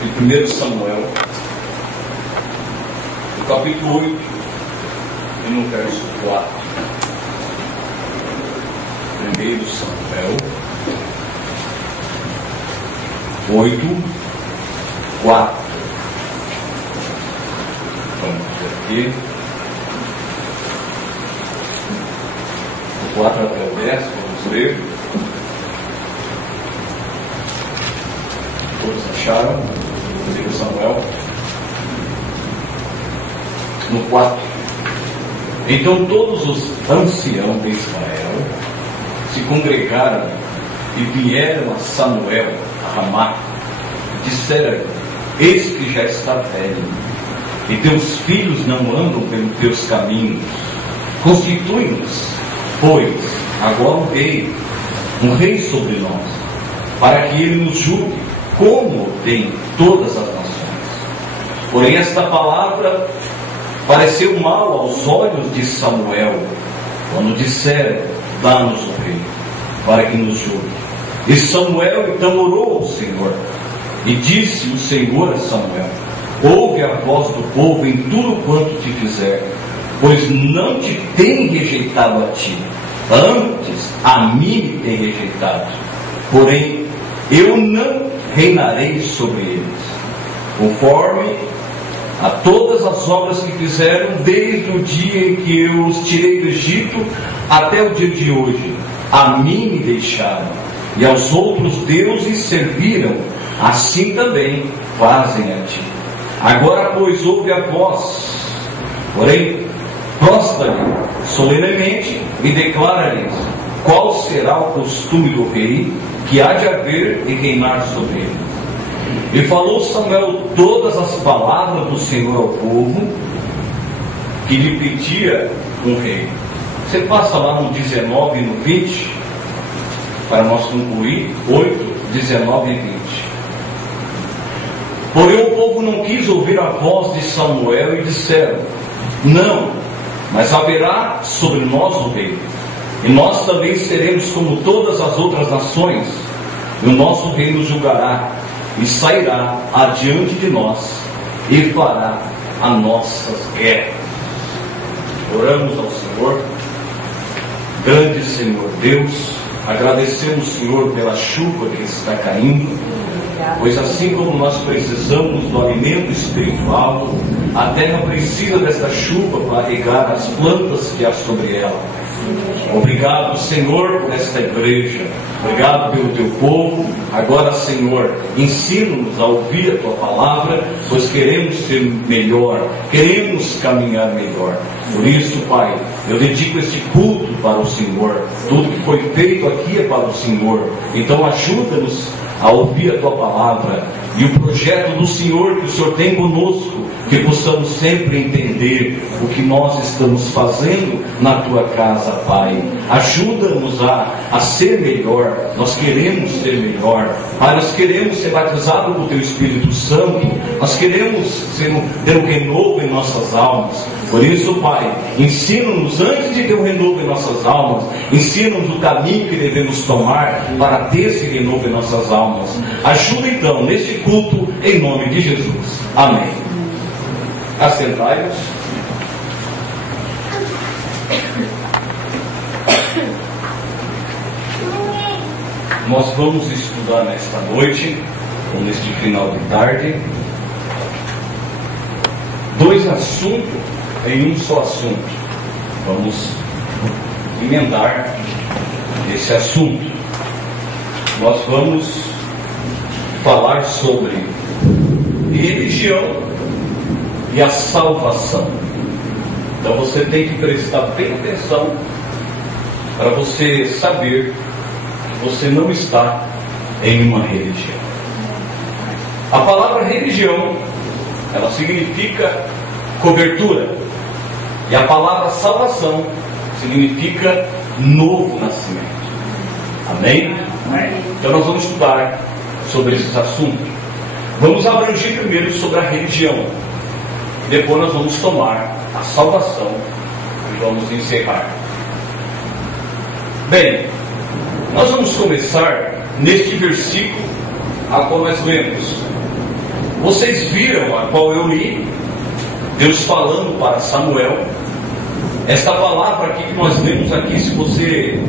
de 1 Samuel, no capítulo 8 e no verso 4. 1 Samuel 8, 4. Vamos ver aqui. Do 4 até o 10, vamos ler. Todos acharam? 1 Samuel. No 4. Então todos os anciãos de Israel se congregaram e vieram a Samuel, a Ramá, e disseram: eis que já está velho, e teus filhos não andam pelos teus caminhos. Constitui-nos, pois, agora um rei sobre nós, para que ele nos julgue, como tem todas as nações. Porém esta palavra pareceu mal aos olhos de Samuel, quando disseram: dá-nos o rei, para que nos julgue. E Samuel então orou ao Senhor, e disse o Senhor a Samuel: ouve a voz do povo em tudo quanto te fizer, pois não te tem rejeitado a ti, antes a mim me tem rejeitado. Porém eu não reinarei sobre eles, conforme a todas as obras que fizeram desde o dia em que eu os tirei do Egito até o dia de hoje. A mim me deixaram, e aos outros deuses serviram, assim também fazem a ti. Agora, pois, ouve a voz, porém prostra-lhe solenemente e declara-lhes qual será o costume do rei que há de haver e reinar sobre ele. E falou Samuel todas as palavras do Senhor ao povo, que lhe pedia um rei. Você passa lá no 19 e no 20, para nós concluir, 8, 19 e 20. Porém o povo não quis ouvir a voz de Samuel e disseram: não, mas haverá sobre nós o rei, e nós também seremos como todas as outras nações, e o nosso rei nos julgará, e sairá adiante de nós, e fará as nossas guerras. Oramos ao Senhor. Grande Senhor Deus, agradecemos, Senhor, pela chuva que está caindo, pois assim como nós precisamos do alimento espiritual, a terra precisa desta chuva para regar as plantas que há sobre ela. Obrigado, Senhor, por esta igreja. Obrigado pelo teu povo. Agora, Senhor, ensina-nos a ouvir a tua palavra, pois queremos ser melhor, queremos caminhar melhor. Por isso, Pai, eu dedico este culto para o Senhor. Tudo que foi feito aqui é para o Senhor. Então ajuda-nos a ouvir a tua palavra e o projeto do Senhor que o Senhor tem conosco, que possamos sempre entender o que nós estamos fazendo na tua casa, Pai. Ajuda-nos a ser melhor. Nós queremos ser melhor, Pai. Nós queremos ser batizados com o teu Espírito Santo. Nós queremos ter um renovo em nossas almas. Por isso, Pai, ensina-nos antes de ter um renovo em nossas almas, ensina-nos o caminho que devemos tomar para ter esse renovo em nossas almas. Ajuda então neste culto, em nome de Jesus. Amém. Assentai-vos. Nós vamos estudar nesta noite, ou neste final de tarde, dois assuntos em um só assunto. Vamos emendar esse assunto. Nós vamos falar sobre religião e a salvação. Então você tem que prestar bem atenção para você saber que você não está em uma religião. A palavra religião, ela significa cobertura, e a palavra salvação significa novo nascimento. Amém? Então nós vamos estudar sobre esses assuntos. Vamos abranger primeiro sobre a religião, depois nós vamos tomar a salvação e vamos encerrar. Bem, nós vamos começar neste versículo a qual nós lemos: Vocês viram a qual eu li, Deus falando para Samuel. Esta palavra aqui que nós lemos aqui, se você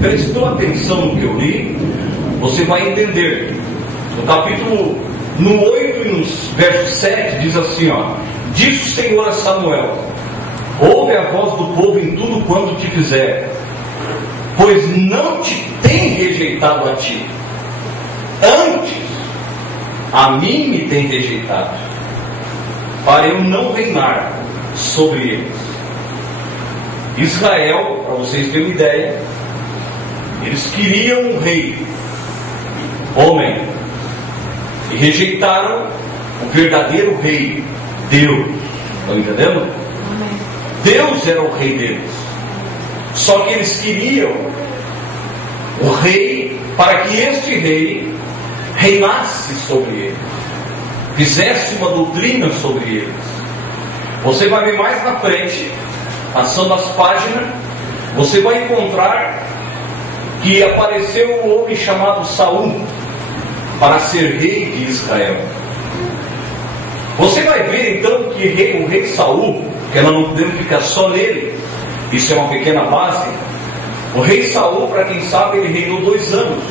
prestou atenção no que eu li, você vai entender. No capítulo, no 8 e no verso 7, diz assim, diz o Senhor a Samuel: ouve a voz do povo em tudo quanto te fizer, pois não te tem rejeitado a ti, antes a mim me tem rejeitado, para eu não reinar sobre eles. Israel, para vocês terem uma ideia, eles queriam um rei, homem, e rejeitaram o verdadeiro rei, Deus. Estão entendendo? Deus era o rei deles. Só que eles queriam o rei para que este rei reinasse sobre eles, fizesse uma doutrina sobre eles. Você vai ver mais na frente, passando as páginas, você vai encontrar que apareceu um homem chamado Saul para ser rei de Israel. Você vai ver então que o rei Saul, que nós não podemos ficar só nele, isso é uma pequena base. O rei Saul, para quem sabe, ele reinou 2 anos.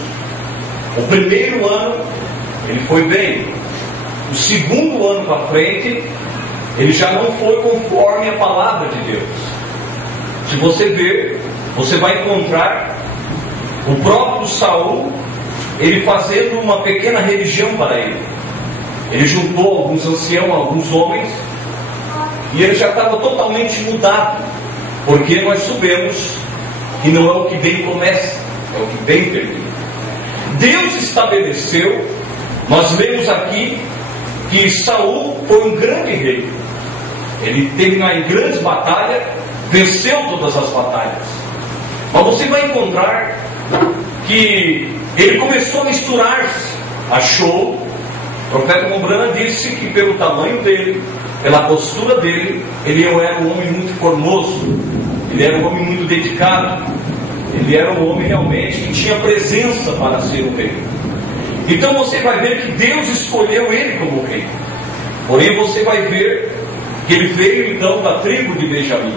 O primeiro ano ele foi bem. O segundo ano para frente, ele já não foi conforme a palavra de Deus. Se você ver, você vai encontrar o próprio Saul, ele fazendo uma pequena religião para ele. Ele juntou alguns anciãos, alguns homens, e ele já estava totalmente mudado, porque nós sabemos que não é o que bem começa, é o que bem termina. Deus estabeleceu, nós lemos aqui, que Saul foi um grande rei. Ele teve em grandes batalhas, venceu todas as batalhas. Mas você vai encontrar que ele começou a misturar-se. Achou, o profeta Mombrana disse que pelo tamanho dele, pela postura dele, ele era um homem muito formoso, ele era um homem muito dedicado, ele era um homem realmente que tinha presença para ser o rei. Então você vai ver que Deus escolheu ele como rei. Porém você vai ver que ele veio então da tribo de Benjamim.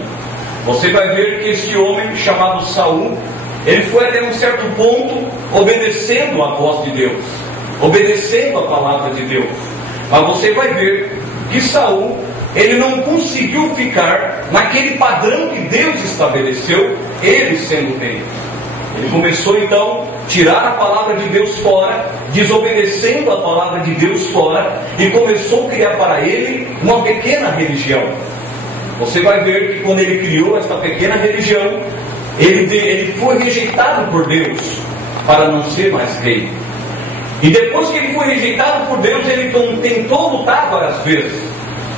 Você vai ver que esse homem chamado Saul, ele foi até um certo ponto obedecendo a voz de Deus, obedecendo a palavra de Deus. Mas você vai ver que Saul, ele não conseguiu ficar naquele padrão que Deus estabeleceu, ele sendo rei. Ele começou então a tirar a palavra de Deus fora, desobedecendo a palavra de Deus fora, e começou a criar para ele uma pequena religião. Você vai ver que quando ele criou esta pequena religião, ele foi rejeitado por Deus para não ser mais rei. E depois que ele foi rejeitado por Deus, ele tentou lutar várias vezes,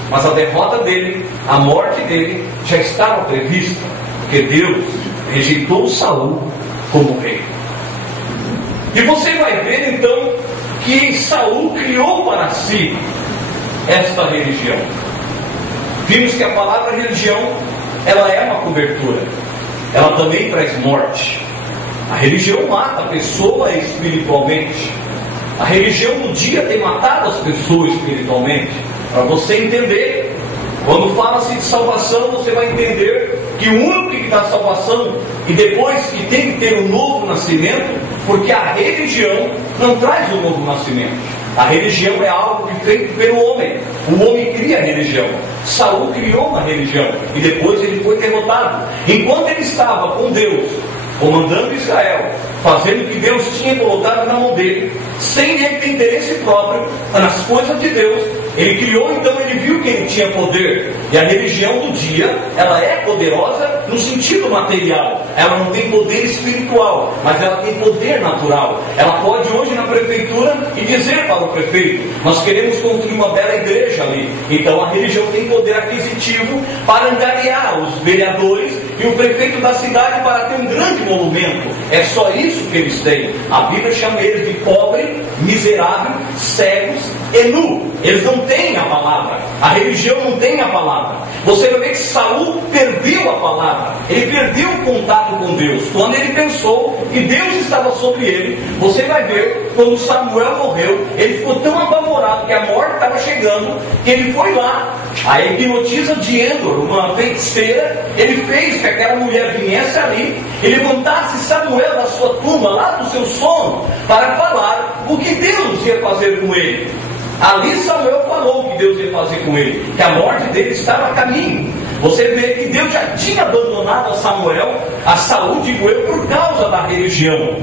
mas a derrota dele, a morte dele, já estava prevista, porque Deus rejeitou Saul como rei. E você vai ver então que Saul criou para si esta religião. Vimos que a palavra religião, ela é uma cobertura, ela também traz morte. A religião mata a pessoa espiritualmente. A religião no dia tem matado as pessoas espiritualmente. Para você entender, quando fala-se de salvação, você vai entender que o único que dá salvação, e depois que tem que ter um novo nascimento, porque a religião não traz um novo nascimento. A religião é algo que é feito pelo homem. O homem cria a religião. Saul criou uma religião e depois ele foi derrotado. Enquanto ele estava com Deus, comandando Israel, fazendo o que Deus tinha colocado na mão dele, sem ele ter interesse próprio nas coisas de Deus, ele criou, então ele viu que ele tinha poder. E a religião do dia, ela é poderosa no sentido material. Ela não tem poder espiritual, mas ela tem poder natural. Ela pode hoje na prefeitura e dizer para o prefeito: nós queremos construir uma bela igreja ali. Então a religião tem poder aquisitivo para angariar os vereadores e o prefeito da cidade para ter um grande monumento. É só isso que eles têm. A Bíblia chama eles de pobre miserável, cegos e nu. Eles não têm a palavra. A religião não tem a palavra. Você vai ver que Saul perdeu a palavra. Ele perdeu o contato com Deus. Quando ele pensou que Deus estava sobre ele, você vai ver, quando Samuel morreu, ele ficou tão apavorado que a morte estava chegando, que ele foi lá. A hipnotisa de Endor, uma feiticeira, ele fez que aquela mulher viesse ali e levantasse Samuel da sua tumba, lá do seu sono, para falar o que Deus ia fazer com ele. Ali Samuel falou o que Deus ia fazer com ele, que a morte dele estava a caminho. Você vê que Deus já tinha abandonado a Samuel, a Saul, digo eu, por causa da religião.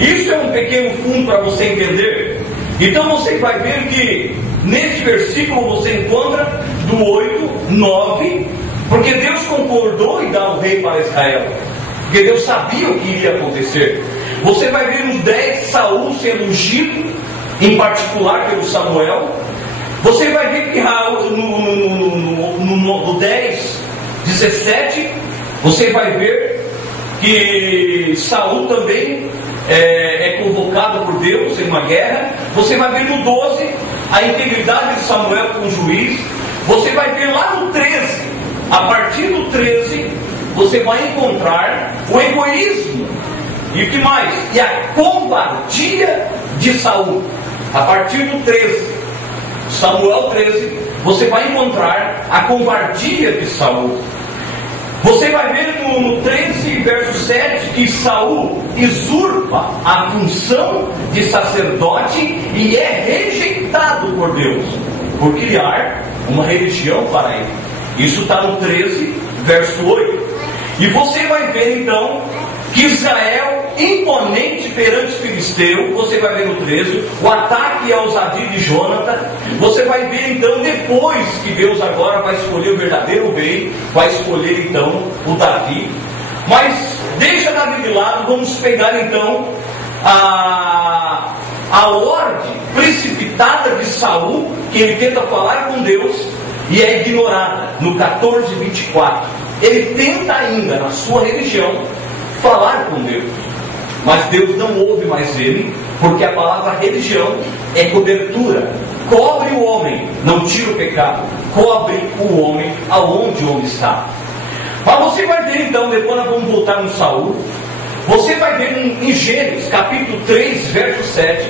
Isso é um pequeno fundo para você entender. Então você vai ver que neste versículo você encontra do 8, 9, porque Deus concordou em dar o rei para Israel, porque Deus sabia o que iria acontecer. Você vai ver nos 10 Saul sendo ungido, em particular pelo Samuel. Você vai ver que no 10, 17, você vai ver que Saul também é convocado por Deus em uma guerra. Você vai ver no 12 a integridade de Samuel como juiz. Você vai ver lá no 13, a partir do 13, você vai encontrar o egoísmo. E o que mais? E a covardia de Saul. A partir do 13, Samuel 13, você vai encontrar a covardia de Saul. Você vai ver no 13, verso 7, que Saul usurpa a função de sacerdote e é rejeitado por Deus, por criar uma religião para ele. Isso está no 13, verso 8. E você vai ver então que Israel, imponente perante Filisteu, você vai ver no 13, o ataque e a ousadia de Jonathan. Você vai ver então, depois que Deus agora vai escolher o verdadeiro rei, vai escolher então o Davi. Mas deixa Davi de lado, vamos pegar então a ordem precipitada de Saul, que ele tenta falar com Deus e é ignorada. No 14, 24, ele tenta ainda na sua religião falar com Deus, mas Deus não ouve mais ele, porque a palavra religião é cobertura, cobre o homem, não tira o pecado, cobre o homem aonde o homem está. Mas você vai ver então, depois nós vamos voltar no Saul, você vai ver em Gênesis capítulo 3, verso 7,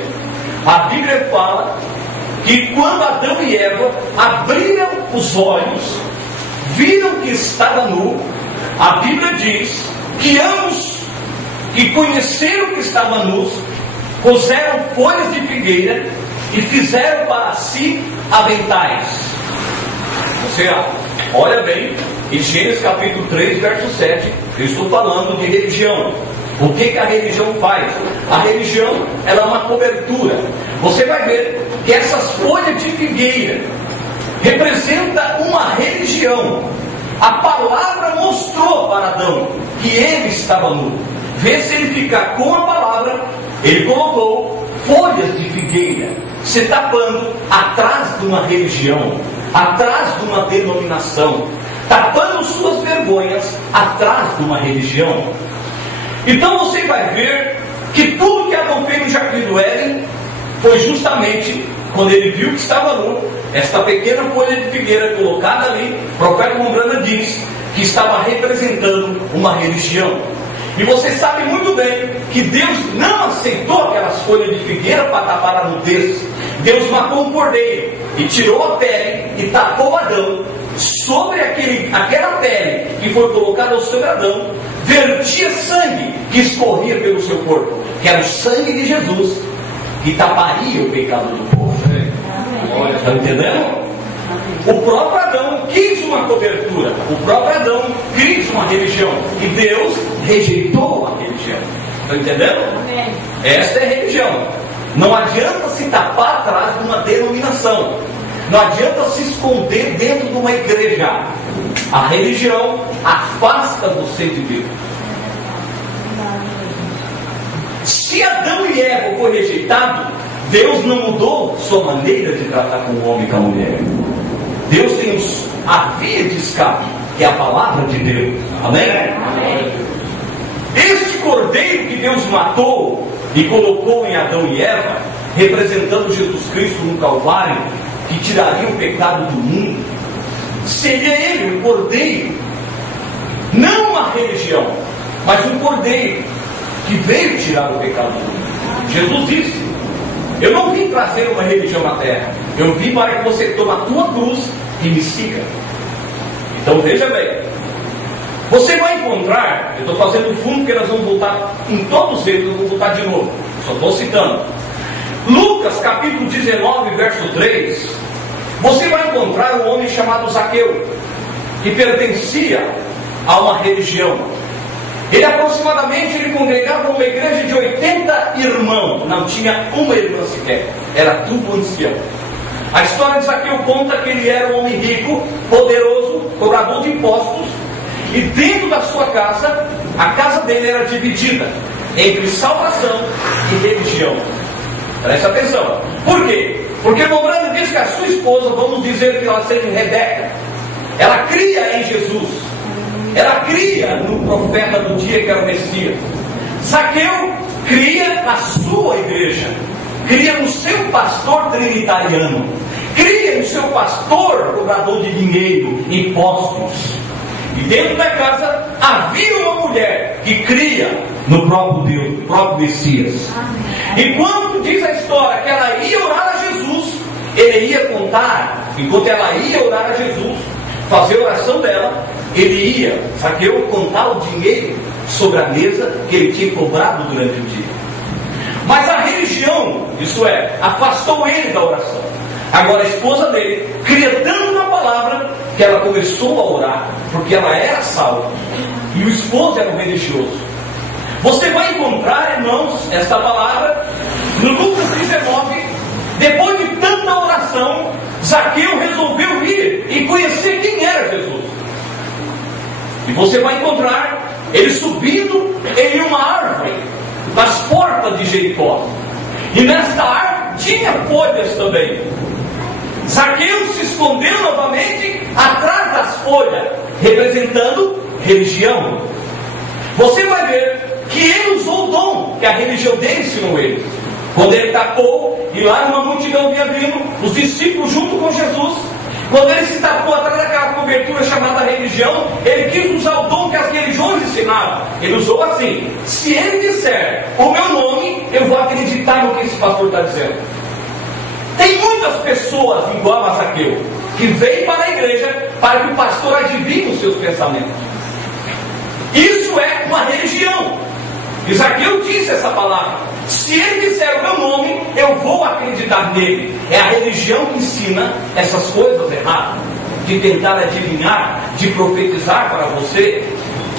a Bíblia fala que quando Adão e Eva abriram os olhos, viram que estava nu, a Bíblia diz que ambos que conheceram que estavam nus, puseram folhas de figueira e fizeram para si aventais. Você olha bem, em Gênesis capítulo 3, verso 7, eu estou falando de religião. O que a religião faz? A religião, ela é uma cobertura. Você vai ver que essas folhas de figueira representam uma religião. A palavra mostrou para Adão que ele estava nu. Vê se ele ficar com a palavra, ele colocou folhas de figueira, se tapando atrás de uma religião, atrás de uma denominação, tapando suas vergonhas atrás de uma religião. Então você vai ver que tudo que Adão fez no jardim do Éden foi justamente quando ele viu que estava nu. Esta pequena folha de figueira colocada ali, o profeta Mombrana diz que estava representando uma religião. E você sabe muito bem que Deus não aceitou aquelas folhas de figueira para tapar a nudez. Deus matou um cordeiro e tirou a pele e tapou Adão. Sobre aquela pele que foi colocada sobre Adão, vertia sangue que escorria pelo seu corpo, que era o sangue de Jesus, que taparia o pecado do povo. Está entendendo? O próprio Adão quis uma cobertura, o próprio Adão quis uma religião, e Deus rejeitou a religião. Está entendendo? Amém. Esta é a religião. Não adianta se tapar atrás de uma denominação, não adianta se esconder dentro de uma igreja. A religião afasta você de Deus. Se Adão e Eva foi rejeitado, Deus não mudou sua maneira de tratar com o homem e com a mulher. Deus tem a via de escape, que é a palavra de Deus. Amém? Amém. Este cordeiro que Deus matou e colocou em Adão e Eva representando Jesus Cristo no Calvário, que tiraria o pecado do mundo, seria ele, um cordeiro, não uma religião, mas um cordeiro que veio tirar o pecado do mundo. Jesus disse: eu não vim trazer uma religião na terra, eu vim para que você tome a tua cruz e me siga. Então veja bem, você vai encontrar, eu estou fazendo fundo porque nós vamos voltar em todos eles, eu vou voltar de novo, só estou citando Lucas capítulo 19 verso 3. Você vai encontrar um homem chamado Zaqueu, que pertencia a uma religião. Ele congregava uma igreja de 80 irmãos, não tinha uma irmã sequer, era tudo ancião. A história de Zaqueu conta que ele era um homem rico, poderoso, cobrador de impostos, e dentro da sua casa, a casa dele era dividida entre salvação e religião. Presta atenção. Por quê? Porque Membrana diz que a sua esposa, vamos dizer que ela seja Rebeca, ela cria em Jesus, ela cria no profeta do dia que era o Messias. Zaqueu cria na sua igreja, cria no seu pastor trinitariano, cria no seu pastor cobrador de dinheiro, impostos. E dentro da casa havia uma mulher que cria no próprio Deus, no próprio Messias. E quando diz a história que ela ia orar a Jesus, ele ia contar, enquanto ela ia orar a Jesus, fazer a oração dela, ele ia, Zaqueu, contar o dinheiro sobre a mesa que ele tinha cobrado durante o dia. Mas a religião, isto é, afastou ele da oração. Agora a esposa dele cria tanto na palavra que ela começou a orar, porque ela era salva e o esposo era um religioso. Você vai encontrar, irmãos, esta palavra no Lucas 19. Depois de tanta oração, Zaqueu resolveu ir e conhecer quem era Jesus. E você vai encontrar ele subindo em uma árvore das portas de Jericó. E nesta árvore tinha folhas também. Zaqueu se escondeu novamente atrás das folhas, representando religião. Você vai ver que ele usou o dom que a religião dele ensinou ele. Quando ele tapou, e lá uma multidão vinha vindo, os discípulos junto com Jesus, quando ele se tapou atrás daquela cobertura chamada religião, ele quis usar o dom que as religiões ensinavam. Ele usou assim: se ele disser o meu nome, eu vou acreditar no que esse pastor está dizendo. Tem muitas pessoas igual a Zaqueu, que vêm para a igreja para que o pastor adivinhe os seus pensamentos. Isso é uma religião. E Zaqueu disse essa palavra: se ele disser o meu nome, eu vou acreditar nele. É a religião que ensina essas coisas erradas, de tentar adivinhar, de profetizar para você,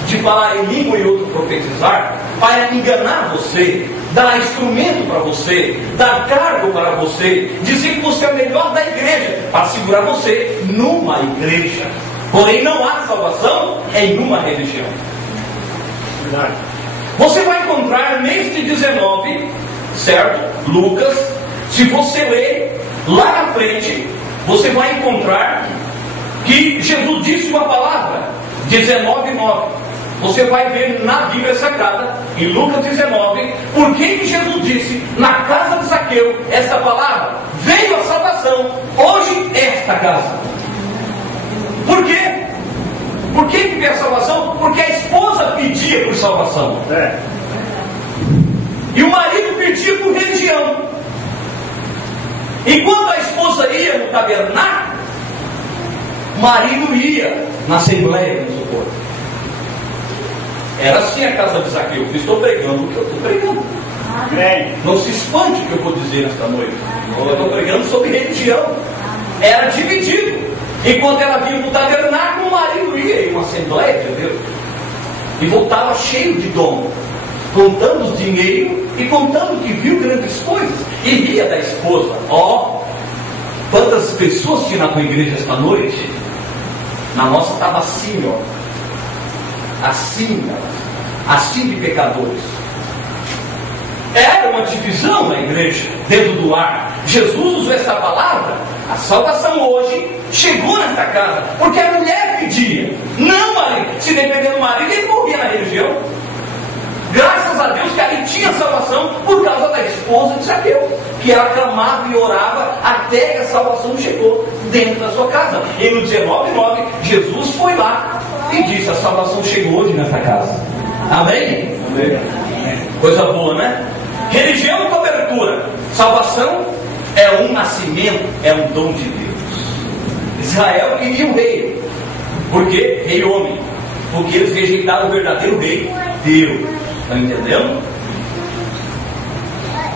de falar em língua e outro profetizar, para enganar você, dar instrumento para você, dar cargo para você, dizer que você é o melhor da igreja, para segurar você numa igreja. Porém não há salvação em uma religião. Verdade. Você vai encontrar neste 19, certo? Lucas, se você ler lá na frente, você vai encontrar que Jesus disse uma palavra, 19:9. Você vai ver na Bíblia Sagrada, em Lucas 19, por que Jesus disse na casa de Zaqueu esta palavra: veio a salvação, hoje esta casa. Por quê? Por que veio a salvação? Porque a esposa pedia por salvação. E o marido pedia por religião. E quando a esposa ia no tabernáculo, o marido ia na assembleia, vamos supor. Era assim a casa de Zaqueu. Eu estou pregando o que eu estou pregando. Não se espante o que eu vou dizer nesta noite. Eu estou pregando sobre religião. Era dividido. E quando ela vinha para o tabernáculo, o marido ia em uma assembleia de Deus e voltava cheio de dom, contando os dinheiro e contando que viu grandes coisas, e ria da esposa. Quantas pessoas tinha na tua igreja esta noite? Na nossa estava assim, assim de pecadores. Era uma divisão na igreja, dentro do lar. Jesus usou essa palavra. A salvação hoje chegou nesta casa, porque a mulher pedia, não marido. Se depender do marido, ele morria na religião. Graças a Deus que ali tinha salvação por causa da esposa de Zaqueu, que ela clamava e orava até que a salvação chegou dentro da sua casa. E no 19:9, Jesus foi lá e disse: a salvação chegou hoje nessa casa. Amém? Amém. Coisa boa, né? Religião e cobertura. Salvação é um nascimento, é um dom de Deus. Israel queria um rei. Por quê? Rei homem. Porque eles rejeitaram o verdadeiro rei, Deus. Está entendendo?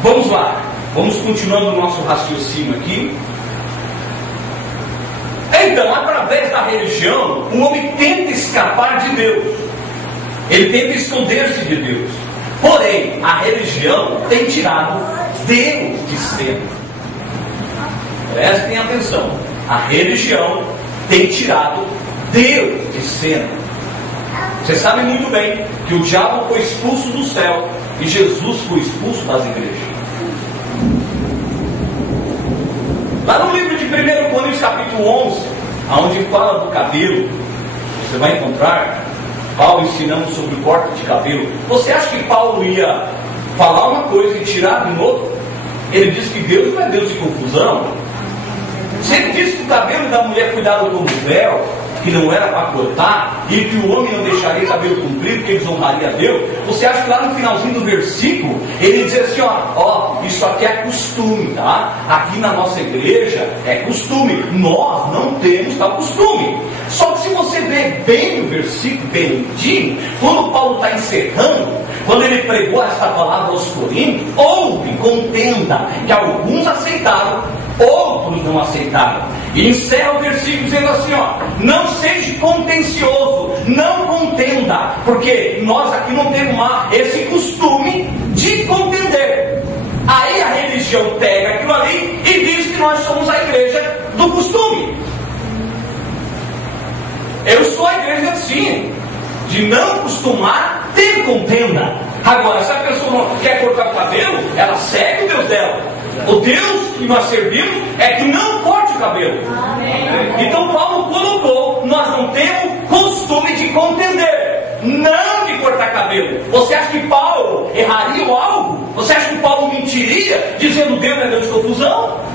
Vamos lá. Vamos continuando o nosso raciocínio aqui. Então, através da religião, o homem tenta escapar de Deus. Ele tenta esconder-se de Deus. Porém, a religião tem tirado Deus de cena. Prestem atenção. A religião tem tirado Deus de cena. Vocês sabem muito bem que o diabo foi expulso do céu e Jesus foi expulso das igrejas. Lá no livro de 1 Coríntios capítulo 11, onde fala do cabelo, você vai encontrar Paulo ensinando sobre o corte de cabelo. Você acha que Paulo ia falar uma coisa e tirar de novo? Ele disse que Deus não é Deus de confusão. Se ele disse que o cabelo da mulher foi dado como véu, que não era para cortar, e que o homem não deixaria o cabelo comprido, que eles honrariam a Deus, você acha que lá no finalzinho do versículo, ele diz assim, ó, isso aqui é costume, tá? Aqui na nossa igreja é costume, nós não temos tal costume. Só que se você ver bem o versículo, bem, quando Paulo está encerrando, quando ele pregou essa palavra aos Coríntios, houve contenda, que alguns aceitaram, outros não aceitaram. E encerra o versículo dizendo assim, ó, não seja contencioso, não contenda, porque nós aqui não temos esse costume de contender. Aí a religião pega aquilo ali e diz que nós somos a igreja do costume. Eu sou a igreja assim, de não costumar ter contenda. Agora, se a pessoa não quer cortar o cabelo, ela segue o Deus dela. O Deus que nós servimos é que não corte o cabelo. Amém. Então Paulo colocou, nós não temos costume de contender, não de cortar cabelo. Você acha que Paulo erraria ou algo? Você acha que Paulo mentiria dizendo Deus é Deus de confusão?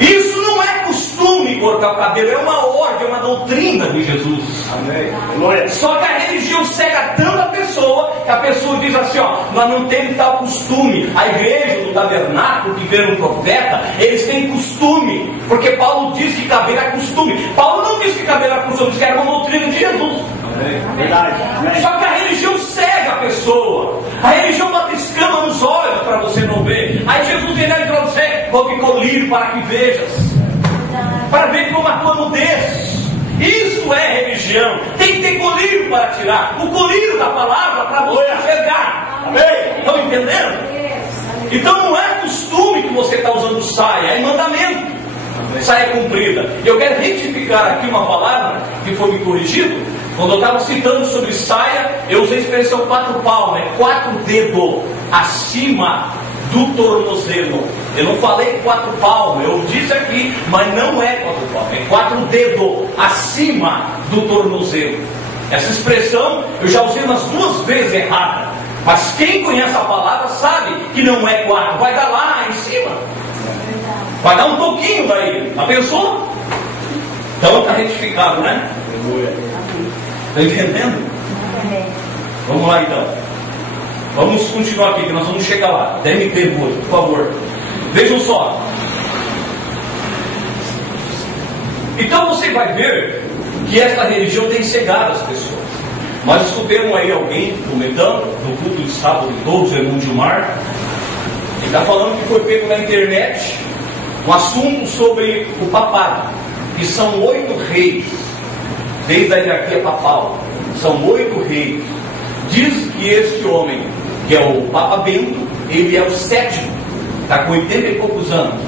Isso não é costume cortar o cabelo, é uma ordem, é uma doutrina de Jesus. Amém. Só que a religião cega tanto a pessoa, que a pessoa diz assim, ó, nós não temos tal costume. A igreja do tabernáculo, que vê um profeta, eles têm costume, porque Paulo diz que cabelo é costume. Paulo não disse que cabelo é costume, disse que era uma doutrina de Jesus. Verdade. Só que a religião cega a pessoa. A religião bota escama nos olhos para você não ver. Aí Jesus vem lá e diz: você coloque colírio para que vejas, para ver como a tua nudez. Isso é religião. Tem que ter colírio para tirar. O colírio da palavra para você enxergar. Amém? Estão entendendo? Então não é costume que você está usando saia, é mandamento. Saia comprida. Eu quero retificar aqui uma palavra que foi me corrigido. Quando eu estava citando sobre saia, eu usei a expressão 4 palmos, 4 dedos acima do tornozelo. Eu não falei 4 palmos, eu disse aqui, mas não é 4 palmos, é 4 dedos acima do tornozelo. Essa expressão eu já usei umas 2 vezes errada, mas quem conhece a palavra sabe que não é 4, vai dar lá em cima, vai dar um pouquinho daí, a pessoa. Então está retificado, né? Está entendendo? Vamos lá então. Vamos continuar aqui, que nós vamos chegar lá. Dê-me tempo hoje, por favor. Vejam só. Então você vai ver que esta religião tem cegado as pessoas. Nós escutamos aí alguém comentando no culto de sábado de todos, irmão Gilmar. Ele está falando que foi pego na internet um assunto sobre o papado, que são 8 reis. Desde a hierarquia papal, são 8 reis. Diz que esse homem, que é o Papa Bento, ele é o 7º, está com 80 e poucos anos.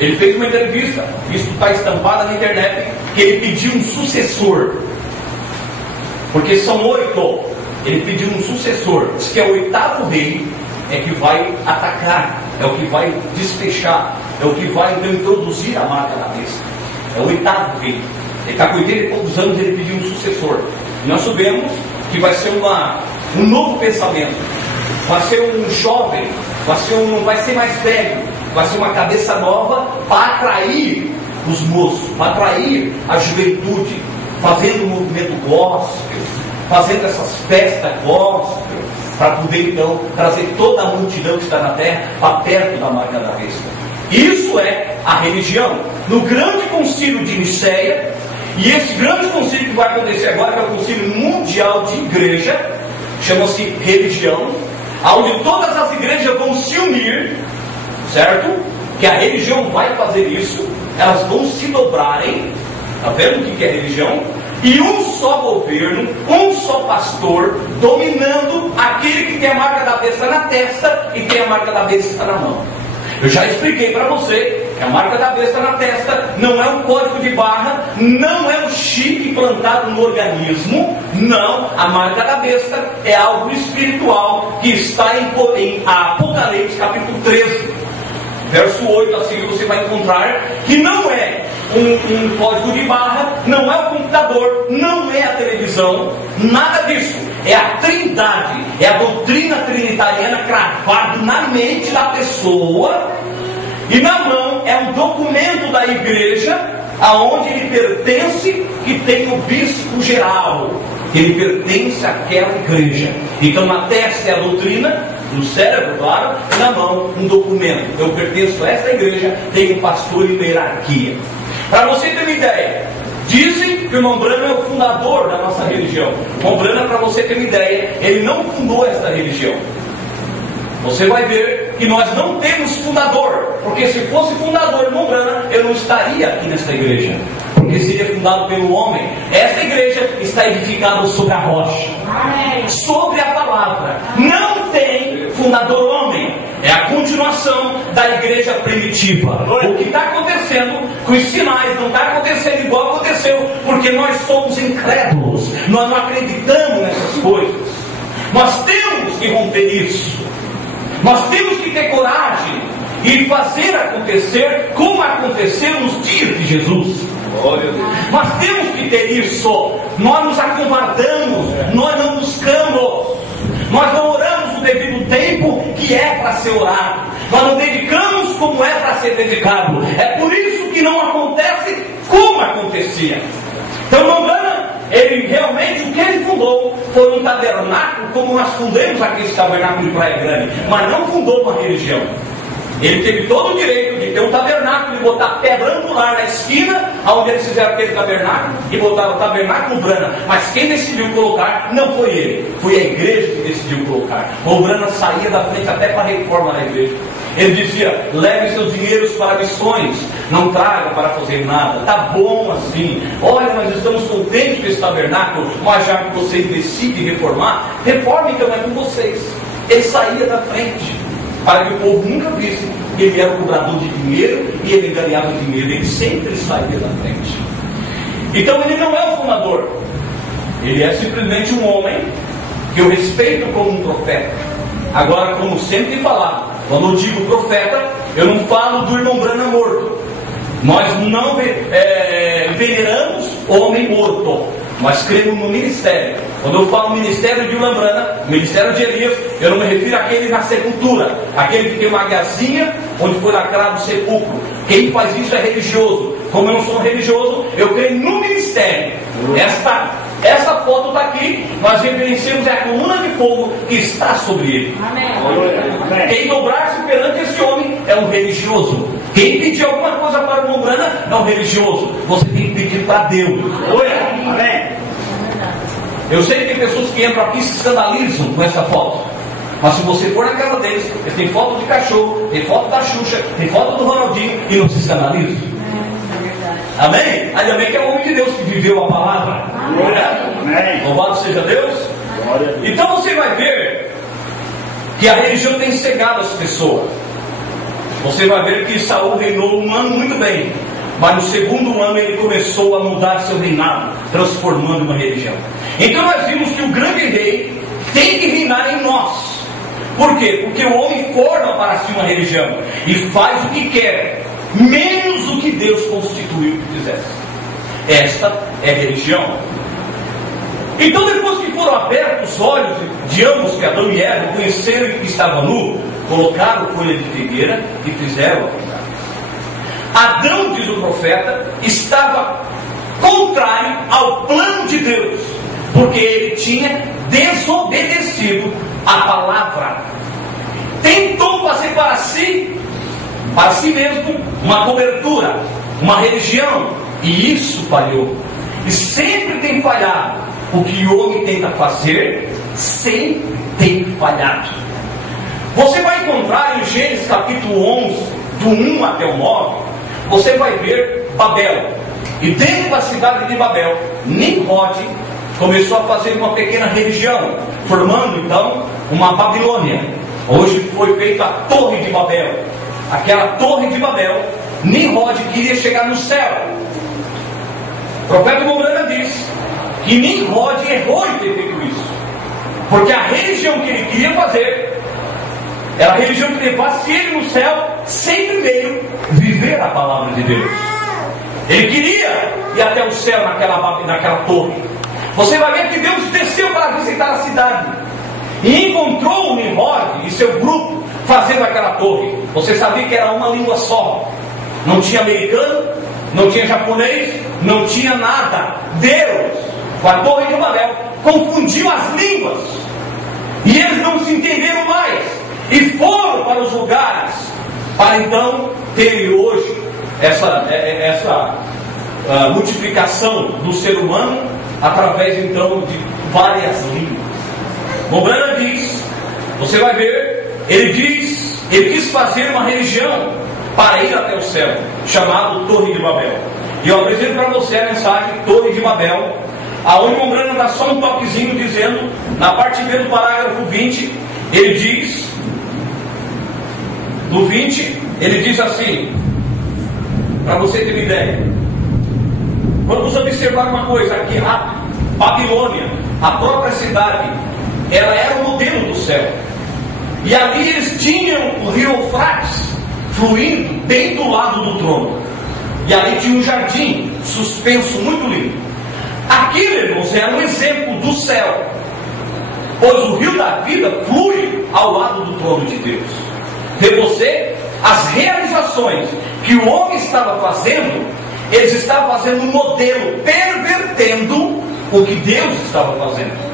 Ele fez uma entrevista, isso está estampado na internet, que ele pediu um sucessor, porque são 8. Ele pediu um sucessor. Diz que é o 8º rei, é que vai atacar, é o que vai desfechar, é o que vai então introduzir a marca da besta. É o 8º rei. Ele está com 80 e poucos anos, ele pediu um sucessor. E nós sabemos que vai ser uma um novo pensamento. Vai ser um jovem, vai ser mais velho, vai ser uma cabeça nova para atrair os moços, para atrair a juventude, fazendo um movimento gospel, fazendo essas festas gospel, para poder então trazer toda a multidão que está na terra para perto da marca da besta. Isso é a religião. No grande concílio de Nicéia, e esse grande concílio que vai acontecer agora, que é o concílio mundial de igreja, chama-se religião, onde todas as igrejas vão se unir, certo? Que a religião vai fazer isso, elas vão se dobrarem, está vendo o que é religião? E um só governo, um só pastor, dominando aquele que tem a marca da besta na testa e tem a marca da besta na mão. Eu já expliquei para você que a marca da besta na testa não é um código de barra, não é um chip implantado no organismo, não, a marca da besta é algo espiritual que está em Apocalipse capítulo 13, verso 8, assim você vai encontrar que não é um código de barra, não é o computador, não é a televisão, nada disso. É a trindade, é a doutrina trinitariana cravado na mente da pessoa, e na mão é um documento da igreja, aonde ele pertence, que tem o bispo geral, ele pertence àquela igreja. Então na testa é a doutrina, no cérebro, claro, e na mão um documento. Eu pertenço a esta igreja, tenho um pastor e uma hierarquia. Para você ter uma ideia, dizem que o irmão Branham é o fundador da nossa religião. O irmão Branham, para você ter uma ideia, ele não fundou esta religião. Você vai ver que nós não temos fundador, porque se fosse fundador o irmão Branham, eu não estaria aqui nesta igreja, porque seria fundado pelo homem. Esta igreja está edificada sobre a rocha, sobre a palavra. Não tem fundador homem. É a continuação da igreja primitiva. O que está acontecendo com os sinais não está acontecendo igual aconteceu, porque nós somos incrédulos, nós não acreditamos nessas coisas. Nós temos que romper isso. Nós temos que ter coragem e fazer acontecer como aconteceu nos dias de Jesus. Nós temos que ter isso. Nós nos acovardamos, nós não buscamos, nós não oramos no devido tempo que é para ser orado, nós não dedicamos como é para ser dedicado. É por isso que não acontece como acontecia. Então não dá. Ele realmente, o que ele fundou foi um tabernáculo, como nós fundamos aqui esse tabernáculo de Praia Grande, mas não fundou uma religião. Ele teve todo o direito de ter um tabernáculo e botar pedra angular na esquina, onde eles fizeram aquele tabernáculo, e botaram o tabernáculo Branham. Mas quem decidiu colocar não foi ele, foi a igreja que decidiu colocar. O Branham saía da frente até para a reforma da igreja. Ele dizia: leve seus dinheiros para missões, não traga para fazer nada, tá bom assim. Olha, nós estamos contentes com esse tabernáculo, mas já que vocês decidem reformar, reforme então, é com vocês. Ele saía da frente, para que o povo nunca visse que ele era o cobrador de dinheiro e ele ganhava dinheiro. Ele sempre saía da frente. Então ele não é o fundador, ele é simplesmente um homem que eu respeito como um profeta. Agora, como sempre falado, quando eu digo profeta, eu não falo do irmão Branham morto. Nós não veneramos homem morto, nós cremos no ministério. Quando eu falo ministério de William Branham, ministério de Elias, eu não me refiro àquele na sepultura, aquele que tem uma gazinha onde foi lacrado o sepulcro. Quem faz isso é religioso. Como eu não sou religioso, eu creio no ministério. Essa foto está aqui, nós reverenciamos a coluna de fogo que está sobre ele. Amém. Quem dobrar-se perante esse homem é um religioso. Quem pedir alguma coisa para o irmão Branham é um religioso. Você tem que pedir para Deus. Amém. Eu sei que tem pessoas que entram aqui e se escandalizam com essa foto. Mas se você for na casa deles, eles têm foto de cachorro, tem foto da Xuxa, tem foto do Ronaldinho e não se escandalizam. Amém? Ainda bem que é o homem de Deus que viveu a palavra. Amém. Louvado seja Deus. Então você vai ver que a religião tem cegado as pessoas. Você vai ver que Saul reinou um ano muito bem, mas no segundo ano ele começou a mudar seu reinado, transformando uma religião. Então nós vimos que o grande rei tem que reinar em nós. Por quê? Porque o homem forma para si uma religião e faz o que quer, menos o que Deus constituiu que fizesse. Esta é religião. Então, depois que foram abertos os olhos de ambos, que Adão e Eva conheceram que estava nu, colocaram folha de figueira e fizeram a picada. Adão, diz o profeta, estava contrário ao plano de Deus, porque ele tinha desobedecido a palavra. Tentou fazer para si mesmo, uma cobertura, uma religião, e isso falhou. E sempre tem falhado. O que o homem tenta fazer, sempre tem falhado. Você vai encontrar em Gênesis capítulo 11, do 1 até o 9, você vai ver Babel. E dentro da cidade de Babel, Nimrod começou a fazer uma pequena religião, formando então uma Babilônia. Hoje foi feita a Torre de Babel. Aquela Torre de Babel, Nimrod queria chegar no céu. O profeta Morana diz que Nimrod errou em ter feito isso, porque a religião que ele queria fazer era a religião que levasse ele no céu, sem primeiro viver a palavra de Deus. Ele queria ir até o céu naquela torre. Você vai ver que Deus desceu para visitar a cidade e encontrou o Nimrod e seu grupo fazendo aquela torre. Você sabia que era uma língua só, não tinha americano, não tinha japonês, não tinha nada. Deus, com a Torre de Babel, confundiu as línguas, e eles não se entenderam mais, e foram para os lugares, para então ter hoje essa multiplicação do ser humano, através então de várias línguas. Morana diz, você vai ver, ele quis fazer uma religião para ir até o céu, chamado Torre de Babel. E eu apresento para você a mensagem Torre de Babel, aonde o Morana dá só um toquezinho dizendo, na parte B do parágrafo 20, ele diz, no 20, ele diz assim, para você ter uma ideia. Vamos observar uma coisa aqui, a Babilônia, a própria cidade, ela era o modelo do céu. E ali eles tinham o rio Eufrates fluindo bem do lado do trono. E ali tinha um jardim suspenso muito lindo. Aquilo, irmãos, era um exemplo do céu, pois o rio da vida flui ao lado do trono de Deus. Vê você, as realizações que o homem estava fazendo, eles estavam fazendo um modelo, pervertendo o que Deus estava fazendo.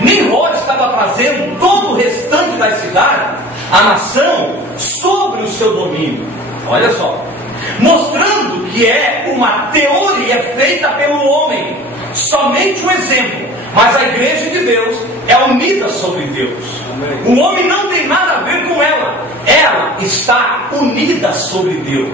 Nimrod estava trazendo todo o restante da cidade, a nação, sobre o seu domínio. Olha só, mostrando que é uma teoria feita pelo homem, somente um exemplo, mas a igreja de Deus é unida sobre Deus. O homem não tem nada a ver com ela está unida sobre Deus.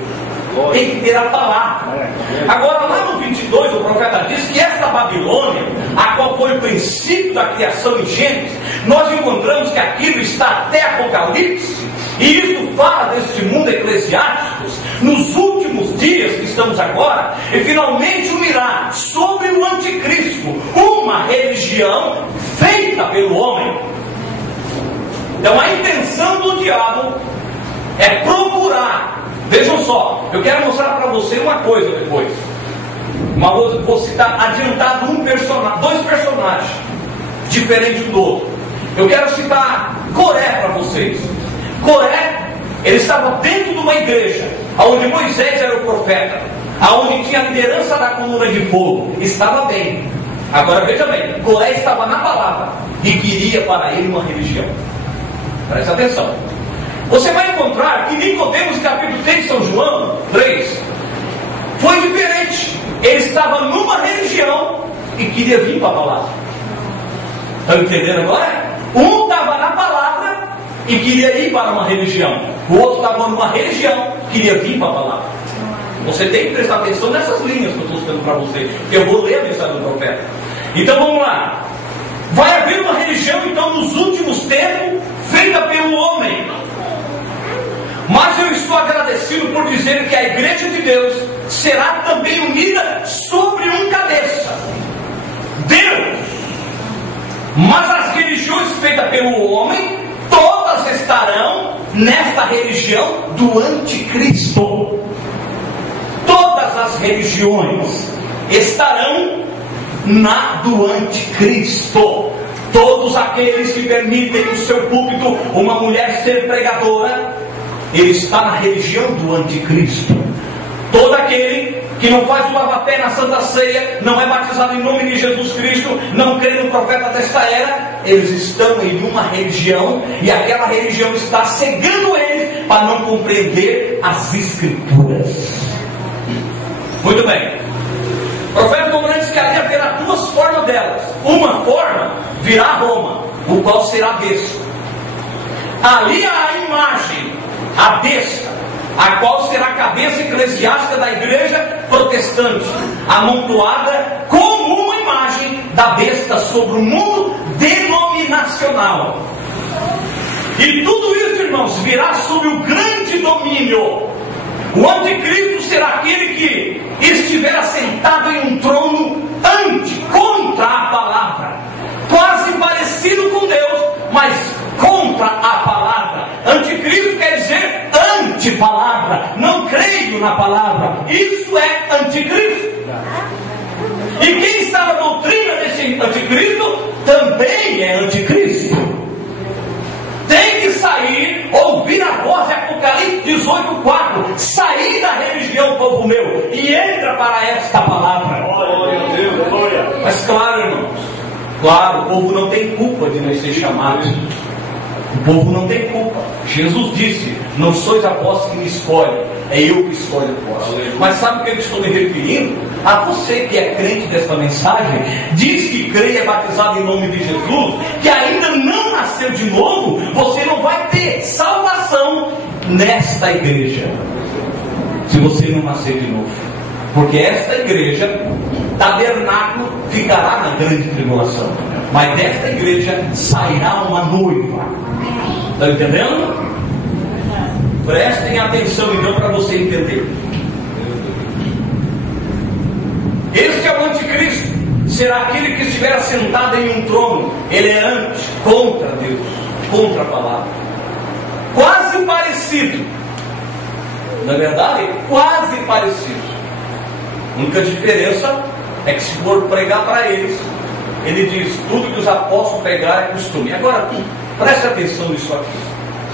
Tem que ter a palavra. Agora lá no 22 o profeta diz que esta Babilônia, a qual foi o princípio da criação em Gênesis, nós encontramos que aquilo está até Apocalipse, e isso fala deste mundo eclesiástico, nos últimos dias que estamos agora, e finalmente unirá sobre o anticristo uma religião feita pelo homem. Então a intenção do diabo é procurar. Vejam só, eu quero mostrar para você uma coisa depois. Vou citar adiantado dois personagens diferentes um do outro. Eu quero citar Coré para vocês. Coré, ele estava dentro de uma igreja, onde Moisés era o profeta, onde tinha a liderança da coluna de fogo. Estava bem. Agora veja bem, Coré estava na palavra e queria para ele uma religião. Presta atenção. Você vai encontrar que Nicodemos, capítulo 3 de São João 3, foi diferente. Ele estava numa religião e queria vir para a palavra. Estão entendendo agora? Um estava na palavra e queria ir para uma religião. O outro estava numa religião e queria vir para a palavra. Você tem que prestar atenção nessas linhas que eu estou citando para você, que eu vou ler a mensagem do profeta. Então vamos lá. Vai haver uma religião então nos últimos tempos feita pelo homem. Mas eu estou agradecido por dizer que a igreja de Deus será também unida sobre um cabeça, Deus. Mas as religiões feitas pelo homem, todas estarão nesta religião do anticristo. Todas as religiões estarão na do anticristo. Todos aqueles que permitem no seu púlpito uma mulher ser pregadora, ele está na religião do anticristo. Todo aquele que não faz o lava-pé na Santa Ceia, não é batizado em nome de Jesus Cristo, não crê no profeta desta era, eles estão em uma religião, e aquela religião está cegando eles para não compreender as Escrituras. Muito bem. O profeta Moisés disse que ali haverá duas formas delas. Uma forma virá Roma, o qual será a besta. Ali há a imagem, a besta, a qual será a cabeça eclesiástica da igreja protestante, amontoada como uma imagem da besta sobre o mundo denominacional. E tudo isso, irmãos, virá sob o grande domínio. O anticristo será aquele que estiver assentado em um trono contra a palavra, quase parecido com Deus, mas contra a palavra. Anticristo quer dizer anti-palavra, não creio na palavra. Isso é anticristo. E quem está na doutrina desse anticristo também é anticristo. Tem que sair, ouvir a voz de Apocalipse 18:4, sair da religião, povo meu, e entra para esta palavra. Mas claro, irmãos, claro, o povo não tem culpa de não ser chamado. O povo não tem culpa. Jesus disse: não sois apóstolos que me escolhem, é eu que escolho apóstolos. Mas sabe o que eu estou me referindo? A você que é crente desta mensagem, diz que crê e é batizado em nome de Jesus, que ainda não nasceu de novo, você não vai ter salvação nesta igreja, se você não nascer de novo. Porque esta igreja, tabernáculo, ficará na grande tribulação, mas desta igreja sairá uma noiva. Está entendendo? Prestem atenção então para você entender. Este é o anticristo. Será aquele que estiver assentado em um trono. Ele é contra Deus, contra a palavra. Quase parecido. Na verdade, quase parecido. A única diferença é que se for pregar para eles, ele diz: tudo que os apóstolos pregar é costume. Agora, preste atenção nisso aqui,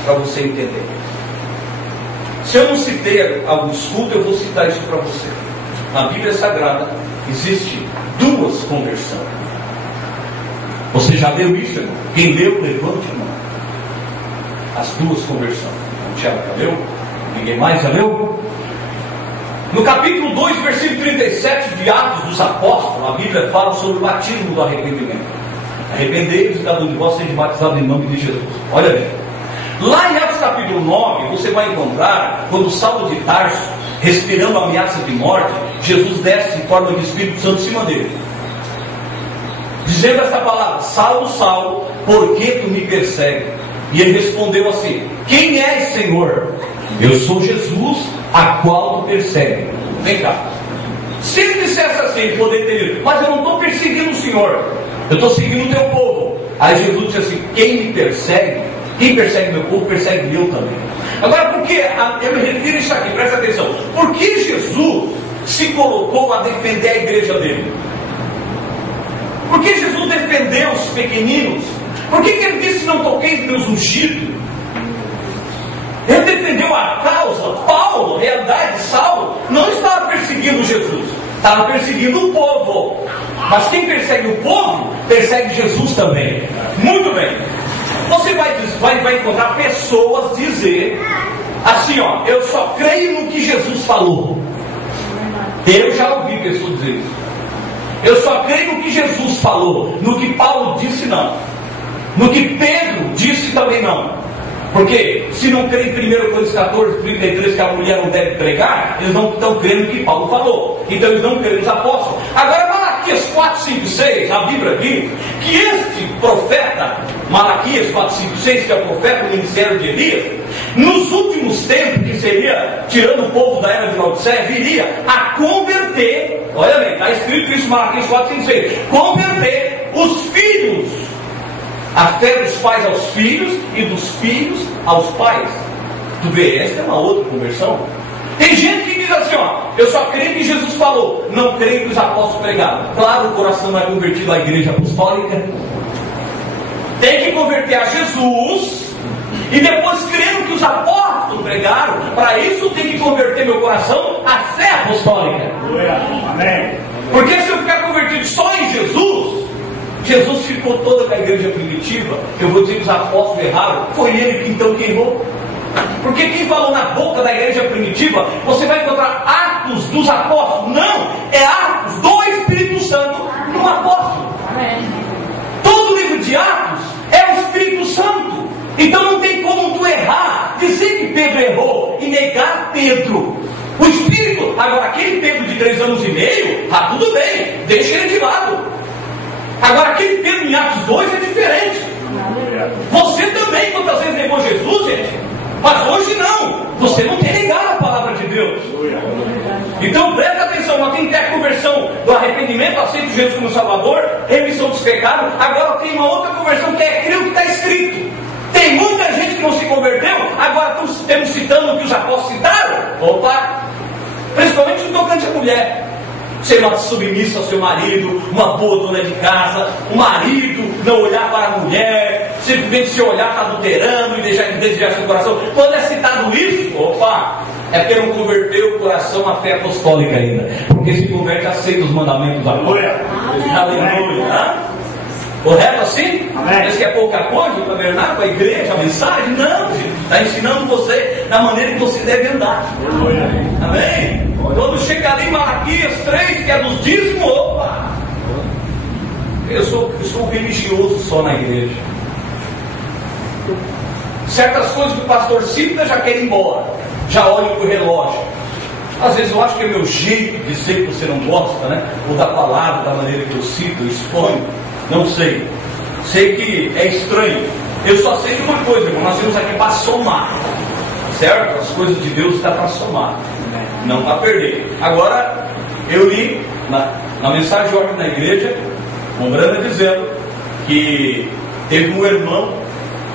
para você entender. Se eu não citei algum estudo, eu vou citar isso para você. Na Bíblia Sagrada existe duas conversões. Você já leu isso, irmão? Quem leu, levante a mão. As duas conversões. O Tiago já leu? Ninguém mais já leu? No capítulo 2, versículo 37 de Atos dos Apóstolos, a Bíblia fala sobre o batismo do arrependimento. Arrependei-vos e cada um de vós seja batizado em nome de Jesus. Olha bem. Lá em Atos capítulo 9, você vai encontrar quando Saulo de Tarso, respirando ameaça de morte, Jesus desce em forma de Espírito Santo em cima dele, dizendo essa palavra: Saulo, Saulo, por que tu me persegues? E ele respondeu assim: quem és, Senhor? Eu sou Jesus, a qual tu persegue. Vem cá. Se ele dissesse assim, ele poderia ter dito: mas eu não estou perseguindo o Senhor, eu estou seguindo o teu povo. Aí Jesus disse assim: quem me persegue, quem persegue meu povo, persegue eu também. Agora, por que eu me refiro a isso aqui? Presta atenção. Por que Jesus se colocou a defender a igreja dele? Por que Jesus defendeu os pequeninos? Por que ele disse: não toquei nos meus ungidos? Ele defendeu a causa. Paulo, realidade, Saulo, não estava perseguindo Jesus, estava perseguindo o povo. Mas quem persegue o povo, persegue Jesus também. Muito bem. Você vai encontrar pessoas dizer assim, ó: eu só creio no que Jesus falou. Eu já ouvi pessoas dizer isso. Eu só creio no que Jesus falou. No que Paulo disse, não. No que Pedro disse, também não. Porque se não crê em 1 Coríntios 14, 33, que a mulher não deve pregar, eles não estão crendo no que Paulo falou. Então eles não creem nos apóstolos. Agora, Malaquias 4, 5, 6, a Bíblia diz que este profeta, Malaquias 4, 5, 6, que é o profeta do ministério de Elias, nos últimos tempos, que seria tirando o povo da era de Laodiceia, viria a converter. Olha bem, está escrito isso em Malaquias 4, 5, 6, converter os filhos, a fé dos pais aos filhos e dos filhos aos pais. Tu vê, esta é uma outra conversão. Tem gente que diz assim, ó: eu só creio que Jesus falou, não creio que os apóstolos pregaram. Claro, o coração não é convertido à igreja apostólica. Tem que converter a Jesus e depois crer no que os apóstolos pregaram. Para isso tem que converter meu coração à fé apostólica. Amém. Porque se eu ficar convertido só em Jesus, Jesus ficou toda com a igreja primitiva. Eu vou dizer que os apóstolos erraram, foi ele que então queimou. Porque quem falou na boca da igreja primitiva, você vai encontrar Atos dos Apóstolos. Não, é Atos do Espírito Santo no apóstolo. Todo o livro de Atos é o Espírito Santo. Então não tem como tu errar, dizer que Pedro errou e negar Pedro. O Espírito, agora aquele Pedro de 3 anos e meio, tá tudo bem, deixa ele de lado. Agora aquele Pedro em Atos 2 é diferente. Você também quantas vezes negou Jesus, gente? Mas hoje não, você não tem negado a palavra de Deus. Então presta atenção, nós temos que ter a conversão do arrependimento, aceito Jesus como Salvador, remissão dos pecados. Agora tem uma outra conversão que é crer o que está escrito. Tem muita gente que não se converteu, agora estamos citando o que os apóstolos citaram. Opa! Principalmente no tocante à mulher. Ser uma submissa ao seu marido, uma boa dona de casa, o marido não olhar para a mulher, simplesmente se olhar está adulterando e deixar de desejar seu coração. Quando é citado isso, opa, é porque não converteu o coração à fé apostólica ainda. Porque se converte, aceita os mandamentos da glória. Aleluia. Correto assim? Diz que é pouca coisa, o tabernáculo, a igreja, a mensagem? Não, gente. Está ensinando você da maneira que você deve andar. Amém? Quando chega ali em Malaquias 3, que é dos dízimos, opa! Eu sou religioso só na igreja. Certas coisas que o pastor cita já quer ir embora. Já olho para o relógio. Às vezes eu acho que é meu jeito de ser que você não gosta, né? Ou da palavra, da maneira que eu cito, eu exponho. Não sei. Sei que é estranho. Eu só sei de uma coisa, irmão. Nós temos aqui para somar. Certo? As coisas de Deus estão para somar. Não para perder. Agora, eu li na mensagem de ordem da igreja, Umbrana dizendo que teve um irmão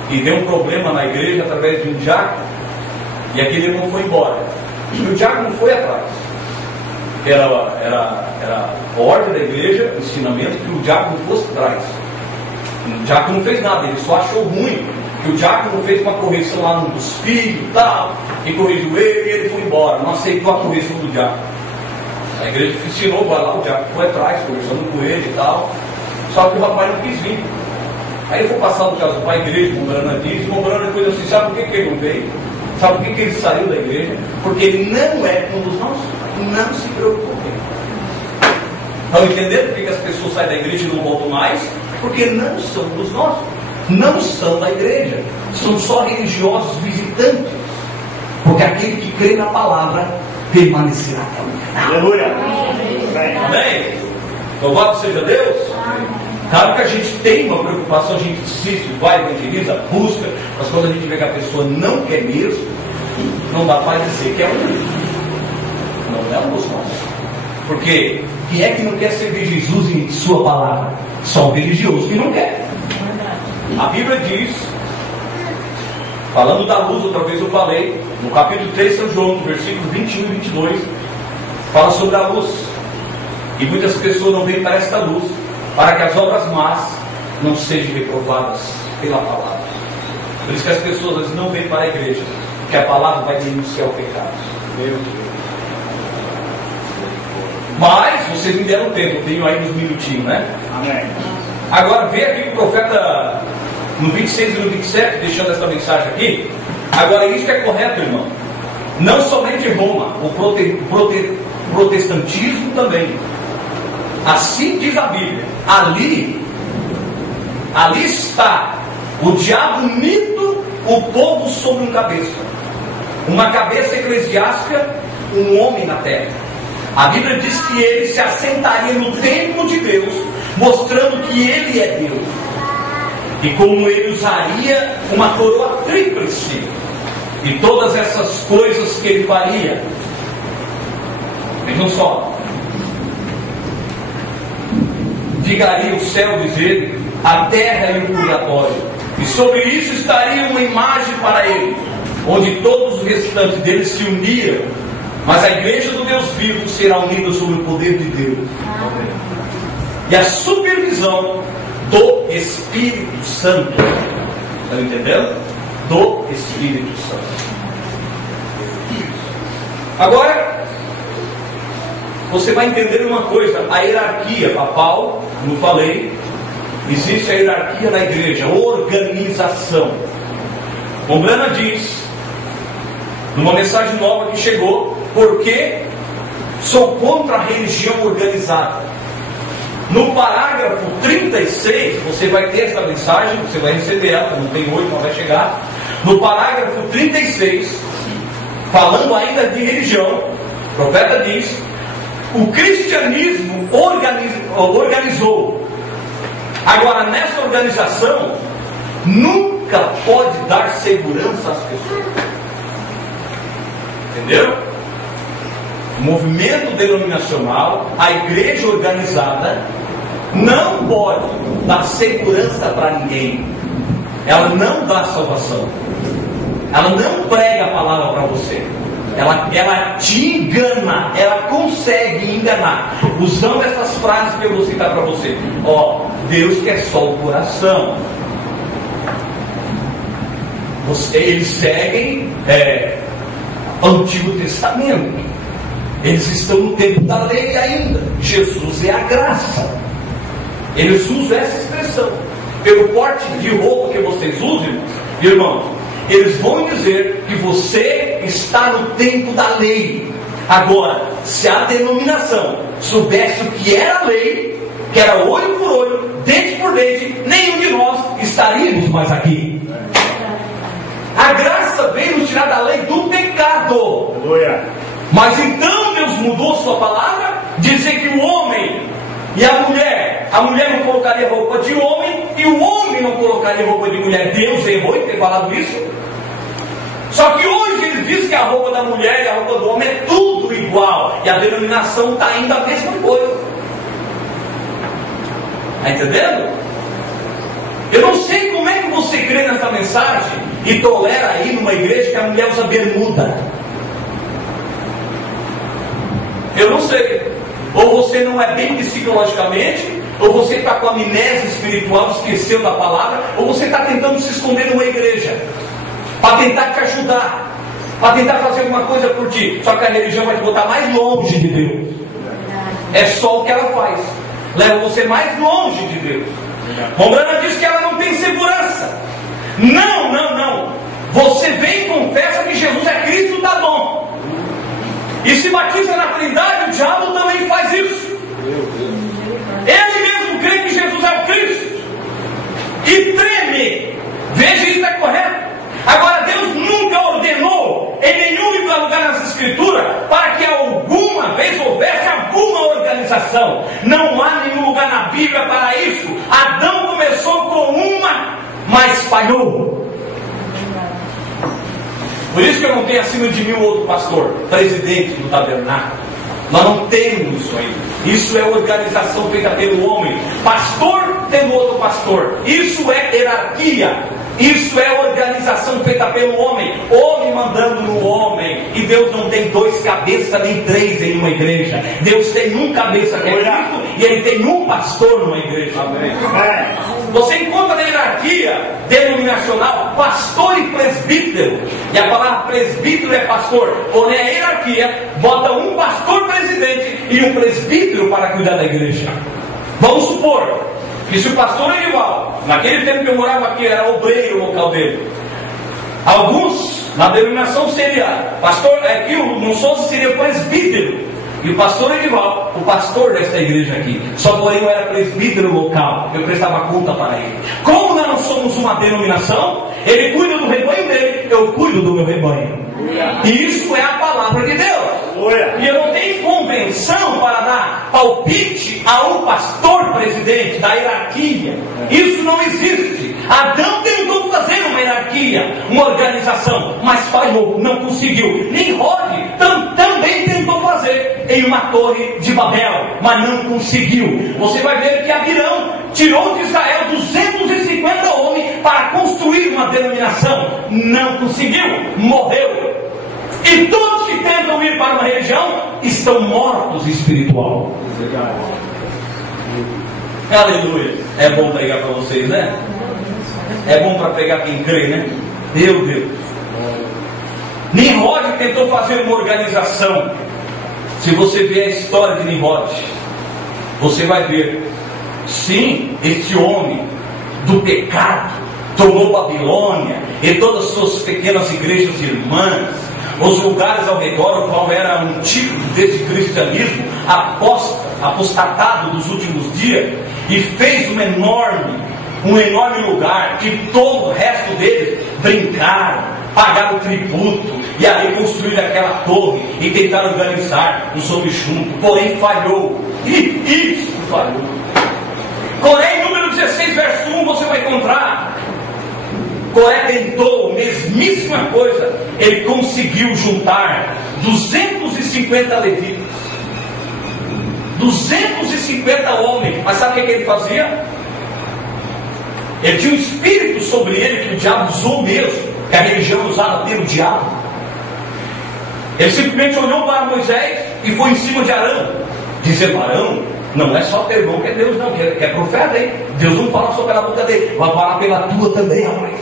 que deu um problema na igreja através de um diácono, e aquele irmão foi embora. E o diácono foi atrás. Era a ordem da igreja, o ensinamento, que o diácono fosse atrás. O diácono não fez nada, ele só achou ruim que o diácono fez uma correção lá nos filhos e tal, e corrigiu ele e ele foi embora, não aceitou a correção do diácono. A igreja ensinou, vai lá, o diácono foi atrás, conversando com ele e tal, só que o rapaz não quis vir. Aí eu vou passar no caso para a igreja, o Umbrana diz, o Umbrana depois assim, sabe por que ele não veio? Sabe por que ele saiu da igreja? Porque ele não é um dos nossos, não se preocupe. Estão entendendo por que as pessoas saem da igreja e não voltam mais? Porque não são dos nossos, não são da igreja, são só religiosos visitantes. Porque aquele que crê na palavra permanecerá até o final. Aleluia. Amém? Louvado seja Deus. Claro que a gente tem uma preocupação, a gente insiste, vai, evangeliza, busca, mas quando a gente vê que a pessoa não quer mesmo, não dá para dizer que é um. Não é um dos nossos. Porque quem é que não quer servir Jesus em sua palavra? Só um religioso que não quer. A Bíblia diz, falando da luz, outra vez eu falei, no capítulo 3 de São João, no versículo 21 e 22, fala sobre a luz. E muitas pessoas não veem para esta luz, para que as obras más não sejam reprovadas pela palavra. Por isso que as pessoas às vezes não vêm para a igreja, porque a palavra vai denunciar o pecado. Meu Deus. Mas vocês me deram tempo, eu tenho aí uns minutinhos, né? Amém. Agora vê aqui o profeta no 26 e no 27, deixando essa mensagem aqui. Agora isso é correto, irmão. Não somente Roma, o protestantismo também. Assim diz a Bíblia. Ali está o diabo unindo o povo sobre um cabeça. Uma cabeça eclesiástica, um homem na terra. A Bíblia diz que ele se assentaria no templo de Deus, mostrando que ele é Deus. E como ele usaria uma coroa tríplice. E todas essas coisas que ele faria. Vejam só. Vigaria o céu, diz ele, a terra e o purgatório. E sobre isso estaria uma imagem para ele, onde todos os restantes dele se uniam Mas a igreja do Deus vivo será unida sob o poder de Deus. E a supervisão do Espírito Santo. Estão entendendo? Do Espírito Santo. Agora, você vai entender uma coisa: a hierarquia papal, como eu falei, existe a hierarquia na igreja, organização. Mombrana diz, numa mensagem nova que chegou, porque sou contra a religião organizada. No parágrafo 36, você vai ter essa mensagem, você vai receber ela, não tem hoje, mas vai chegar. No parágrafo 36, falando ainda de religião, o profeta diz: o cristianismo organizou. Agora, nessa organização, nunca pode dar segurança às pessoas. Entendeu? O movimento denominacional, a igreja organizada, não pode dar segurança para ninguém. Ela não dá salvação. Ela não prega a palavra para você. Ela te engana. Ela consegue enganar. Usando essas frases que eu vou citar para você. Deus quer só o coração. Eles seguem o Antigo Testamento. Eles estão no tempo da lei ainda. Jesus é a graça. Eles usam essa expressão. Pelo porte de roupa que vocês usam, irmãos, eles vão dizer que você está no tempo da lei. Agora, se a denominação soubesse o que era a lei, que era olho por olho, dente por dente, nenhum de nós estaríamos mais aqui. A graça veio nos tirar da lei do pecado. Mas então Deus mudou sua palavra, dizer que o homem e a mulher não colocaria roupa de homem e o homem não colocaria roupa de mulher. Deus errou em ter falado isso. Só que hoje ele diz que a roupa da mulher e a roupa do homem é tudo igual, e a denominação está indo a mesma coisa. Está entendendo? Eu não sei como é que você crê nessa mensagem e tolera aí numa igreja que a mulher usa bermuda. Eu não sei. Ou você não é bem psicologicamente, ou você está com amnésia espiritual, esqueceu da palavra, ou você está tentando se esconder numa igreja para tentar te ajudar, para tentar fazer alguma coisa por ti. Só que a religião vai te botar mais longe de Deus. É só o que ela faz, leva você mais longe de Deus. Mombrana diz que ela não tem segurança. Não. Você vem e confessa que Jesus é Cristo, tá bom. E se batiza na Trindade, o diabo também faz isso. Ele mesmo crê que Jesus é o Cristo e treme. Veja, isso é correto. Agora, Deus nunca ordenou em nenhum lugar nas Escrituras para que alguma vez houvesse alguma organização. Não há nenhum lugar na Bíblia para isso. Adão começou com uma, mas falhou. Por isso que eu não tenho acima de mim outro pastor, presidente do tabernáculo. Nós não temos isso ainda. Isso é organização feita pelo homem. Pastor tendo outro pastor. Isso é hierarquia. Isso é organização feita pelo homem. Homem mandando no homem. E Deus não tem dois cabeças nem três em uma igreja. Deus tem um cabeça que é Cristo, e Ele tem um pastor numa igreja. Amém. Você encontra na hierarquia denominacional pastor e presbítero. E a palavra presbítero é pastor. Porém a hierarquia bota um pastor presidente e um presbítero para cuidar da igreja. Vamos supor que se o pastor Edival, naquele tempo que eu morava aqui, era obreiro o local dele, alguns na denominação seria pastor, aqui o não Souza seria presbítero, e o pastor Edival, o pastor desta igreja aqui. Só porém eu era presbítero local, eu prestava conta para ele. Como nós não somos uma denominação, ele cuida do rebanho dele, eu cuido do meu rebanho. E isso é a palavra de Deus. E eu não tenho convenção para dar palpite a um pastor presidente da hierarquia. Isso não existe. Adão tentou fazer uma hierarquia, uma organização, mas falhou, não conseguiu. Nimrod também tentou fazer em uma torre de Babel, mas não conseguiu. Você vai ver que Abirão tirou de Israel 250 homens para construir uma denominação. Não conseguiu, morreu. E todos que tentam ir para uma religião estão mortos espiritual. Aleluia. É bom pregar para vocês, né? É bom para pregar quem crê, né? Meu Deus. Nimrod tentou fazer uma organização. Se você ver a história de Nimrod, você vai ver, sim, este homem do pecado tomou Babilônia e todas as suas pequenas igrejas irmãs, os lugares ao redor, o qual era um tipo desse cristianismo apostatado dos últimos dias, e fez um enorme lugar que todo o resto deles brincaram, pagaram tributo, e ali construíram aquela torre e tentaram organizar um subjunto, porém falhou. E isso falhou. Coré, número 16, verso 1, você vai encontrar. Coré tentou, mesmíssima coisa, ele conseguiu juntar 250 levitas, 250 homens. Mas sabe o que ele fazia? Ele tinha um espírito sobre ele que o diabo usou mesmo, que a religião usava pelo diabo. Ele simplesmente olhou para Moisés e foi em cima de Arão, dizendo: Arão, não é só teu irmão que é Deus, não, que é profeta, hein? Deus não fala só pela boca dele, vai falar pela tua também, rapaz.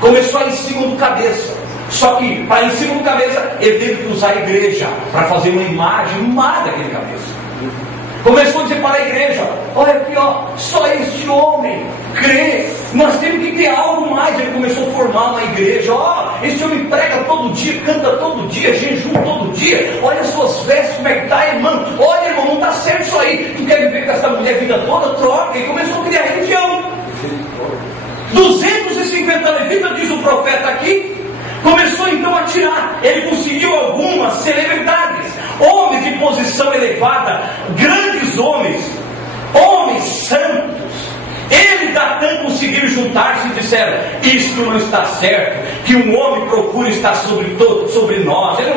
Começou a ir em cima do cabeça. Só que para ir em cima do cabeça, ele teve que usar a igreja para fazer uma imagem má daquele cabeça. Começou a dizer para a igreja: olha aqui, ó, só este homem crê, nós temos que ter algo mais. Ele começou a formar uma igreja. Ó, este homem prega todo dia, canta todo dia, jejum todo dia. Olha as suas vestes, como é que está, irmão? Olha, irmão, não está certo isso aí. Tu quer viver com essa mulher a vida toda? Troca. E começou a criar religião. 250 levitas, diz o profeta aqui. Começou então a tirar. Ele conseguiu algumas celebridades, homens de posição elevada, grandes homens santos. Ele e Datã conseguiram juntar-se e disseram: isto não está certo, que um homem procure estar sobre nós. Eu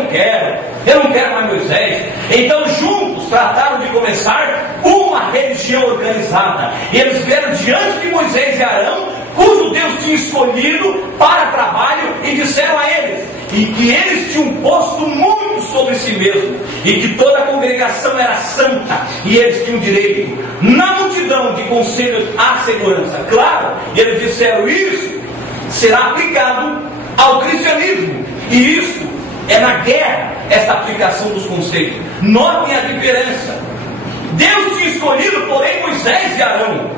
não quero mais Moisés. Então juntos trataram de começar uma religião organizada. E eles vieram diante de Moisés e Arão, cujo Deus tinha escolhido para trabalho, e disseram a eles e que eles tinham posto muito sobre si mesmo, e que toda a congregação era santa, e eles tinham direito na multidão de conselhos à segurança. Claro, e eles disseram: isso será aplicado ao cristianismo, e isso é na guerra, essa aplicação dos conselhos. Notem a diferença. Deus tinha escolhido, porém, Moisés e Arão,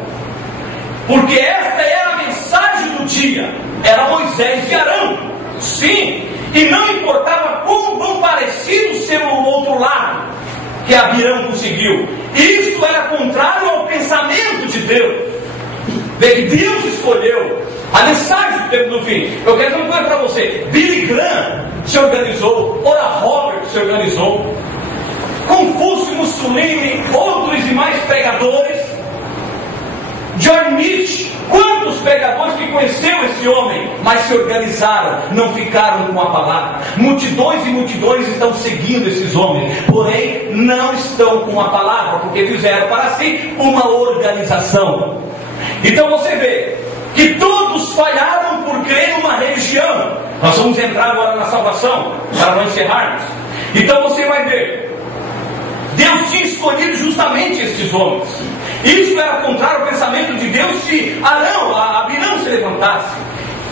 porque esta era a mensagem do dia, era Moisés e Arão, sim, e não importava quão parecido ser o outro lado, que Abirão conseguiu. Isso era contrário ao pensamento de Deus. Deus escolheu a mensagem que teve no fim. Eu quero dizer uma coisa para você: Billy Graham se organizou, Oral Roberts se organizou, Confúcio, Mussolini, outros e mais pregadores, John Mitch, quantos pregadores que conheceu esse homem, mas se organizaram, não ficaram com a palavra. Multidões e multidões estão seguindo esses homens, porém não estão com a palavra, porque fizeram para si uma organização. Então você vê que todos falharam por crer numa religião. Nós vamos entrar agora na salvação, para não encerrarmos. Então você vai ver, Deus tinha escolhido justamente estes homens. Isso era contrário ao pensamento de Deus se Abirão se levantasse.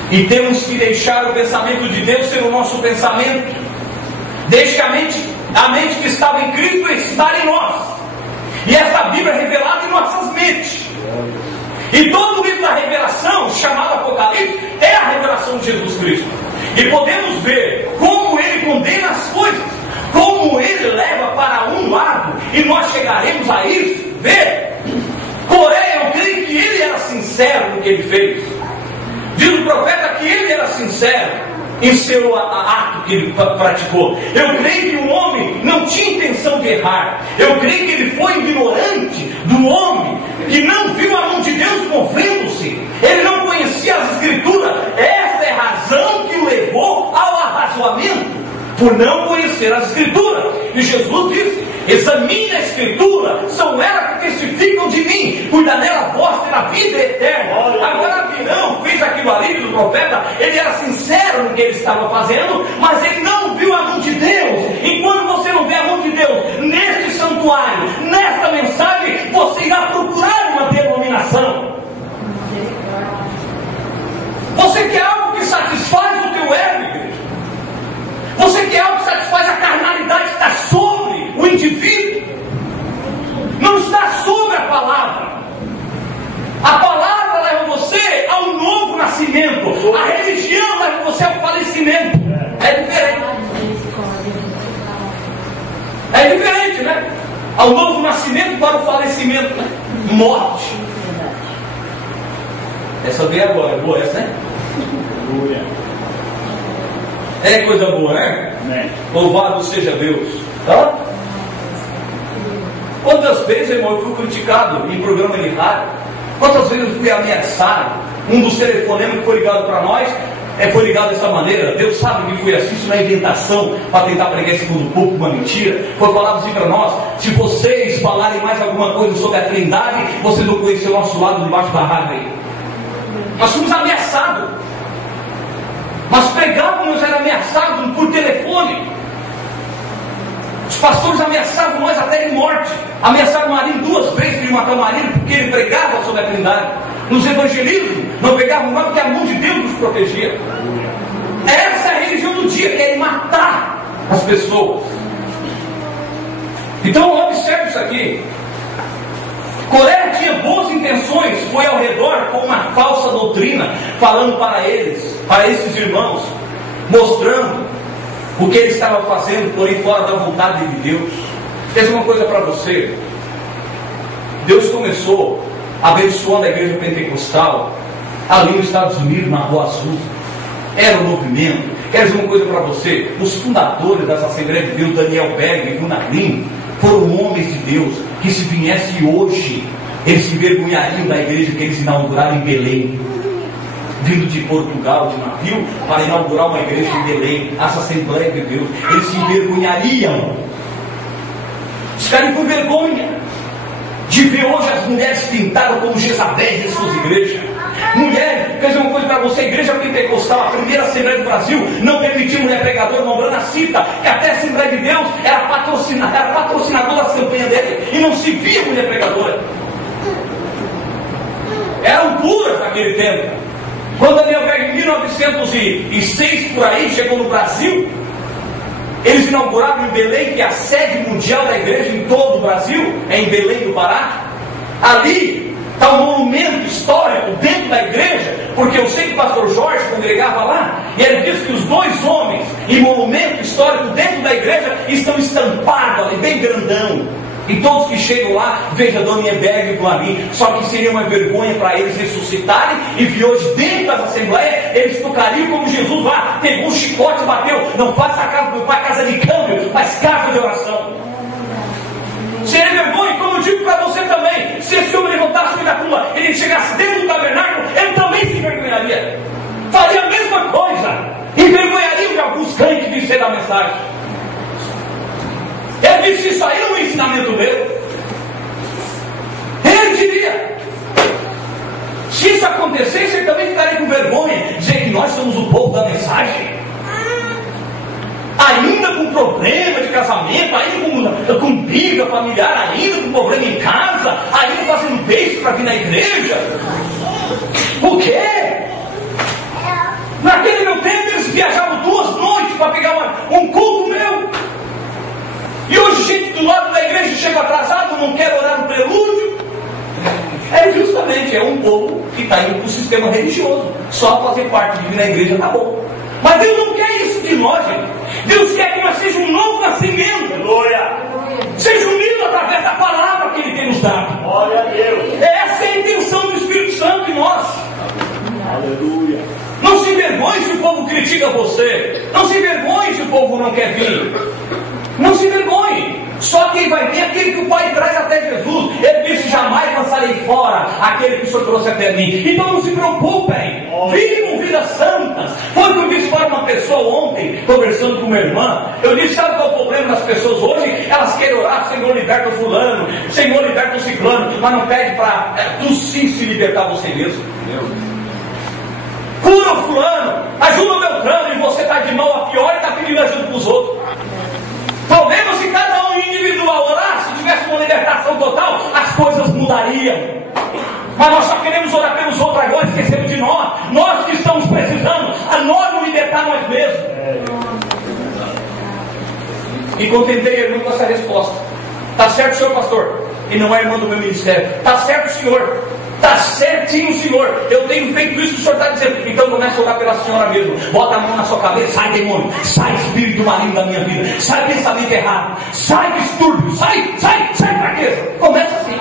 E temos que deixar o pensamento de Deus ser o nosso pensamento. Deixe a mente que estava em Cristo estar em nós. E essa Bíblia é revelada em nossas mentes. E todo o livro da revelação, chamado Apocalipse, é a revelação de Jesus Cristo. E podemos ver como ele condena as coisas, como ele leva para um lado, e nós chegaremos a isso. Vê, Coré, eu creio que ele era sincero no que ele fez. Diz o profeta que ele era sincero em seu ato que ele praticou. Eu creio que o homem não tinha intenção de errar. Eu creio que ele foi ignorante do homem que não viu a mão de Deus movendo-se. Ele não conhecia as Escrituras. Esta é a razão que o levou ao arrazoamento, por não conhecer as Escrituras. E Jesus disse: examine a Escritura, são elas que testificam de mim, cuida nela vós terá vida eterna. Agora Abirão fez aquilo ali do profeta, ele era sincero no que ele estava fazendo, mas ele não viu a mão de Deus. Enquanto você não vê a mão É diferente, né? Ao novo nascimento para o falecimento, né? Morte. Essa veio agora, boa essa, né? É coisa boa, né? Louvado seja Deus. Tá? Quantas vezes, irmão, eu fui criticado em programa de rádio? Quantas vezes eu fui ameaçado? Um dos telefonemas que foi ligado para nós foi ligado dessa maneira. Deus sabe que foi assim, isso não é inventação para tentar pregar segundo pouco, uma mentira. Foi falado assim para nós: se vocês falarem mais alguma coisa sobre a Trindade, vocês vão conhecer o nosso lado debaixo da rádio. Nós fomos ameaçados. Mas pregávamos, era ameaçado por telefone. Os pastores ameaçavam nós até de morte. Ameaçaram o marido 2 vezes de matar o marido porque ele pregava sobre a Trindade. Nos evangelismos, não pegavam nós porque a mão de Deus nos protegia. Essa é a religião do dia, querem matar as pessoas. Então observe isso aqui. Coré tinha boas intenções, foi ao redor com uma falsa doutrina, falando para eles, para esses irmãos, mostrando o que ele estava fazendo, porém fora da vontade de Deus. Quer dizer uma coisa para você: Deus começou abençoando a igreja pentecostal ali nos Estados Unidos, na Rua Azul. Era o movimento. Quer dizer uma coisa para você: os fundadores das Assembleias de Deus, Daniel Berg e Gunnar Green, foram homens de Deus que, se viesse hoje, eles se envergonhariam da igreja que eles inauguraram em Belém, vindo de Portugal, de navio, para inaugurar uma igreja em Belém, essa Assembleia de Deus. Eles se envergonhariam. Os caras com vergonha de ver hoje as mulheres pintadas como Jezabéis em suas igrejas. Mulher, quer dizer uma coisa para você: a igreja pentecostal, a primeira Assembleia do Brasil, não permitiu mulher pregadora. Nombrando a Cita, que até a Assembleia de Deus era patrocinadora da campanha dele, e não se via mulher pregadora. Eram puras naquele tempo. Quando Daniel Berg, em 1906 por aí, chegou no Brasil, eles inauguraram em Belém, que é a sede mundial da igreja em todo o Brasil, é em Belém do Pará. Ali está um monumento histórico dentro da igreja, porque eu sei que o pastor Jorge congregava lá, e ele disse que os 2 homens em monumento histórico dentro da igreja estão estampados ali, bem grandão. E todos que chegam lá, veja Daniel Berg e Clarim. Só que seria uma vergonha para eles ressuscitarem e que hoje, dentro das assembleias, eles tocariam como Jesus lá, pegou um chicote e bateu: não faça a casa do meu pai casa de câmbio, mas casa de oração. Seria vergonha, como eu digo para você também. Se esse homem levantasse da tumba, ele chegasse dentro do tabernáculo, ele também se envergonharia. Faria a mesma coisa. Envergonharia de alguns crentes que disseram a mensagem. Ele disse isso aí no ensinamento dele. Ele diria: se isso acontecesse, ele também ficaria com vergonha, dizer que nós somos o povo da mensagem. Ainda com problema de casamento, ainda com briga familiar, ainda com problema em casa, ainda fazendo beijo para vir na igreja. O quê? Naquele meu tempo eles viajavam 2 noites para pegar um culto meu. E hoje gente do lado da igreja chega atrasado, não quer orar no prelúdio. É justamente, é um povo que está indo para o sistema religioso. Só fazer parte de vir na igreja está bom. Mas Deus não quer isso de nós, gente. Deus quer que nós seja um novo nascimento. Glória. Seja unido através da palavra que Ele tem nos dado. Glória a Deus. Essa é a intenção do Espírito Santo em nós. Aleluia. Não se envergonhe se o povo critica você. Não se envergonhe se o povo não quer vir. Não se envergonhe. Só quem vai vir é aquele que o Pai traz até Jesus. Ele disse: jamais lançarei fora aquele que o Senhor trouxe até mim. Então não se preocupem. Vivam vidas santas. Foi o que eu disse para uma pessoa ontem, conversando com uma irmã. Eu disse: sabe qual é o problema das pessoas hoje? Elas querem orar: Senhor, liberta o fulano, Senhor, liberta o ciclano, mas não pede para tu sim se libertar você mesmo. Cura o fulano, ajuda o Beltrano, e você está de mão a pior e está pedindo ajuda para os outros. Problema se cada um individual orar, se tivesse uma libertação total, as coisas mudariam. Mas nós só queremos orar pelos outros agora, esquecemos de nós. Nós que estamos precisando, a nós nos libertar nós mesmos. E contentei a irmã com essa resposta. Está certo, senhor pastor? E não é irmã do meu ministério. Está certo, senhor? Está certinho, Senhor. Eu tenho feito isso, o Senhor está dizendo. Então começa a orar pela senhora mesmo. Bota a mão na sua cabeça. Sai, demônio. Sai, espírito maligno da minha vida. Sai, pensamento errado. Sai, distúrbio. Sai, fraqueza. Começa assim.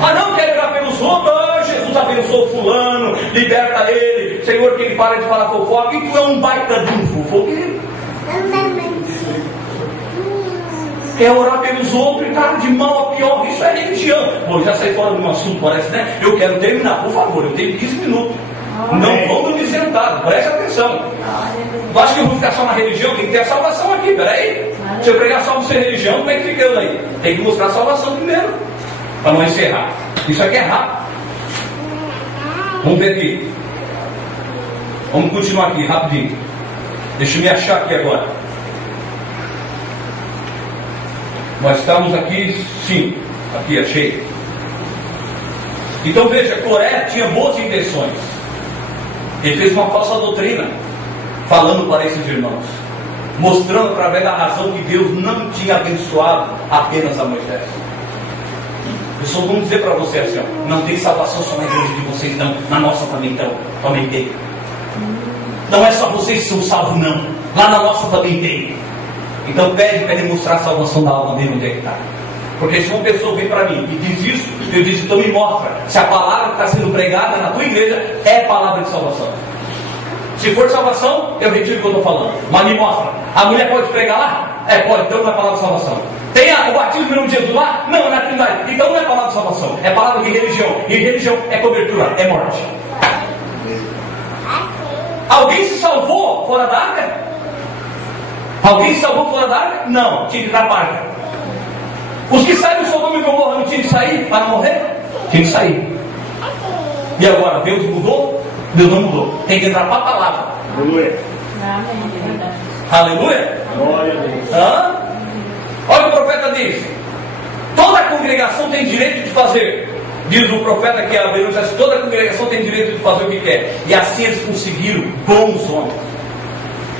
Ah, não quero orar pelos outros. Ah, Jesus abençoa o fulano. Liberta ele. Senhor, que ele para de falar fofoca. E tu é um baita de um fofoqueiro. Quer orar pelos outros e tá de mal a pior. Isso é religião. Bom, já saí fora do meu assunto, parece, né? Eu quero terminar, por favor. Eu tenho 15 minutos. Não vão dormir sentado, preste atenção. Tu acha que eu vou ficar só na religião? Tem que ter a salvação aqui, peraí. Se eu pregar só você religião, como é que fica eu daí? Tem que mostrar a salvação primeiro, para não encerrar. Isso aqui é rápido. Vamos ver aqui. Vamos continuar aqui, rapidinho. Deixa eu me achar aqui agora. Nós estamos aqui, sim, aqui achei. Então veja, Coré tinha boas intenções. Ele fez uma falsa doutrina, falando para esses irmãos, mostrando através da razão que Deus não tinha abençoado apenas a Moisés. Eu só vou dizer para você assim, ó, não tem salvação só na igreja de vocês não, na nossa também tem. Não é só vocês que são salvos não, lá na nossa também tem. Então pede para ele mostrar a salvação da alma dele onde é que está. Porque se uma pessoa vem para mim e diz isso, eu disse, então me mostra se a palavra que está sendo pregada na tua igreja é palavra de salvação. Se for salvação, eu retiro o que eu estou falando. Mas me mostra. A mulher pode pregar lá? Pode, então não é palavra de salvação. Tem o batismo em nome de Jesus lá? Não, é na Trindade. Então não é palavra de salvação. É palavra de religião. E religião é cobertura, é morte. Alguém se salvou fora da arca? Alguém se salvou fora da arca? Não, tinha que entrar para a arca. Os que saíram do Sodoma e Gomorra não tinham que sair para não morrer? Tinha que sair. E agora, Deus mudou? Deus não mudou. Tem que entrar para a palavra. Aleluia. Aleluia. Glória a Deus. Olha o que o profeta diz. Toda a congregação tem direito de fazer. Diz o profeta que Abel diz, toda a congregação tem direito de fazer o que quer. E assim eles conseguiram bons homens.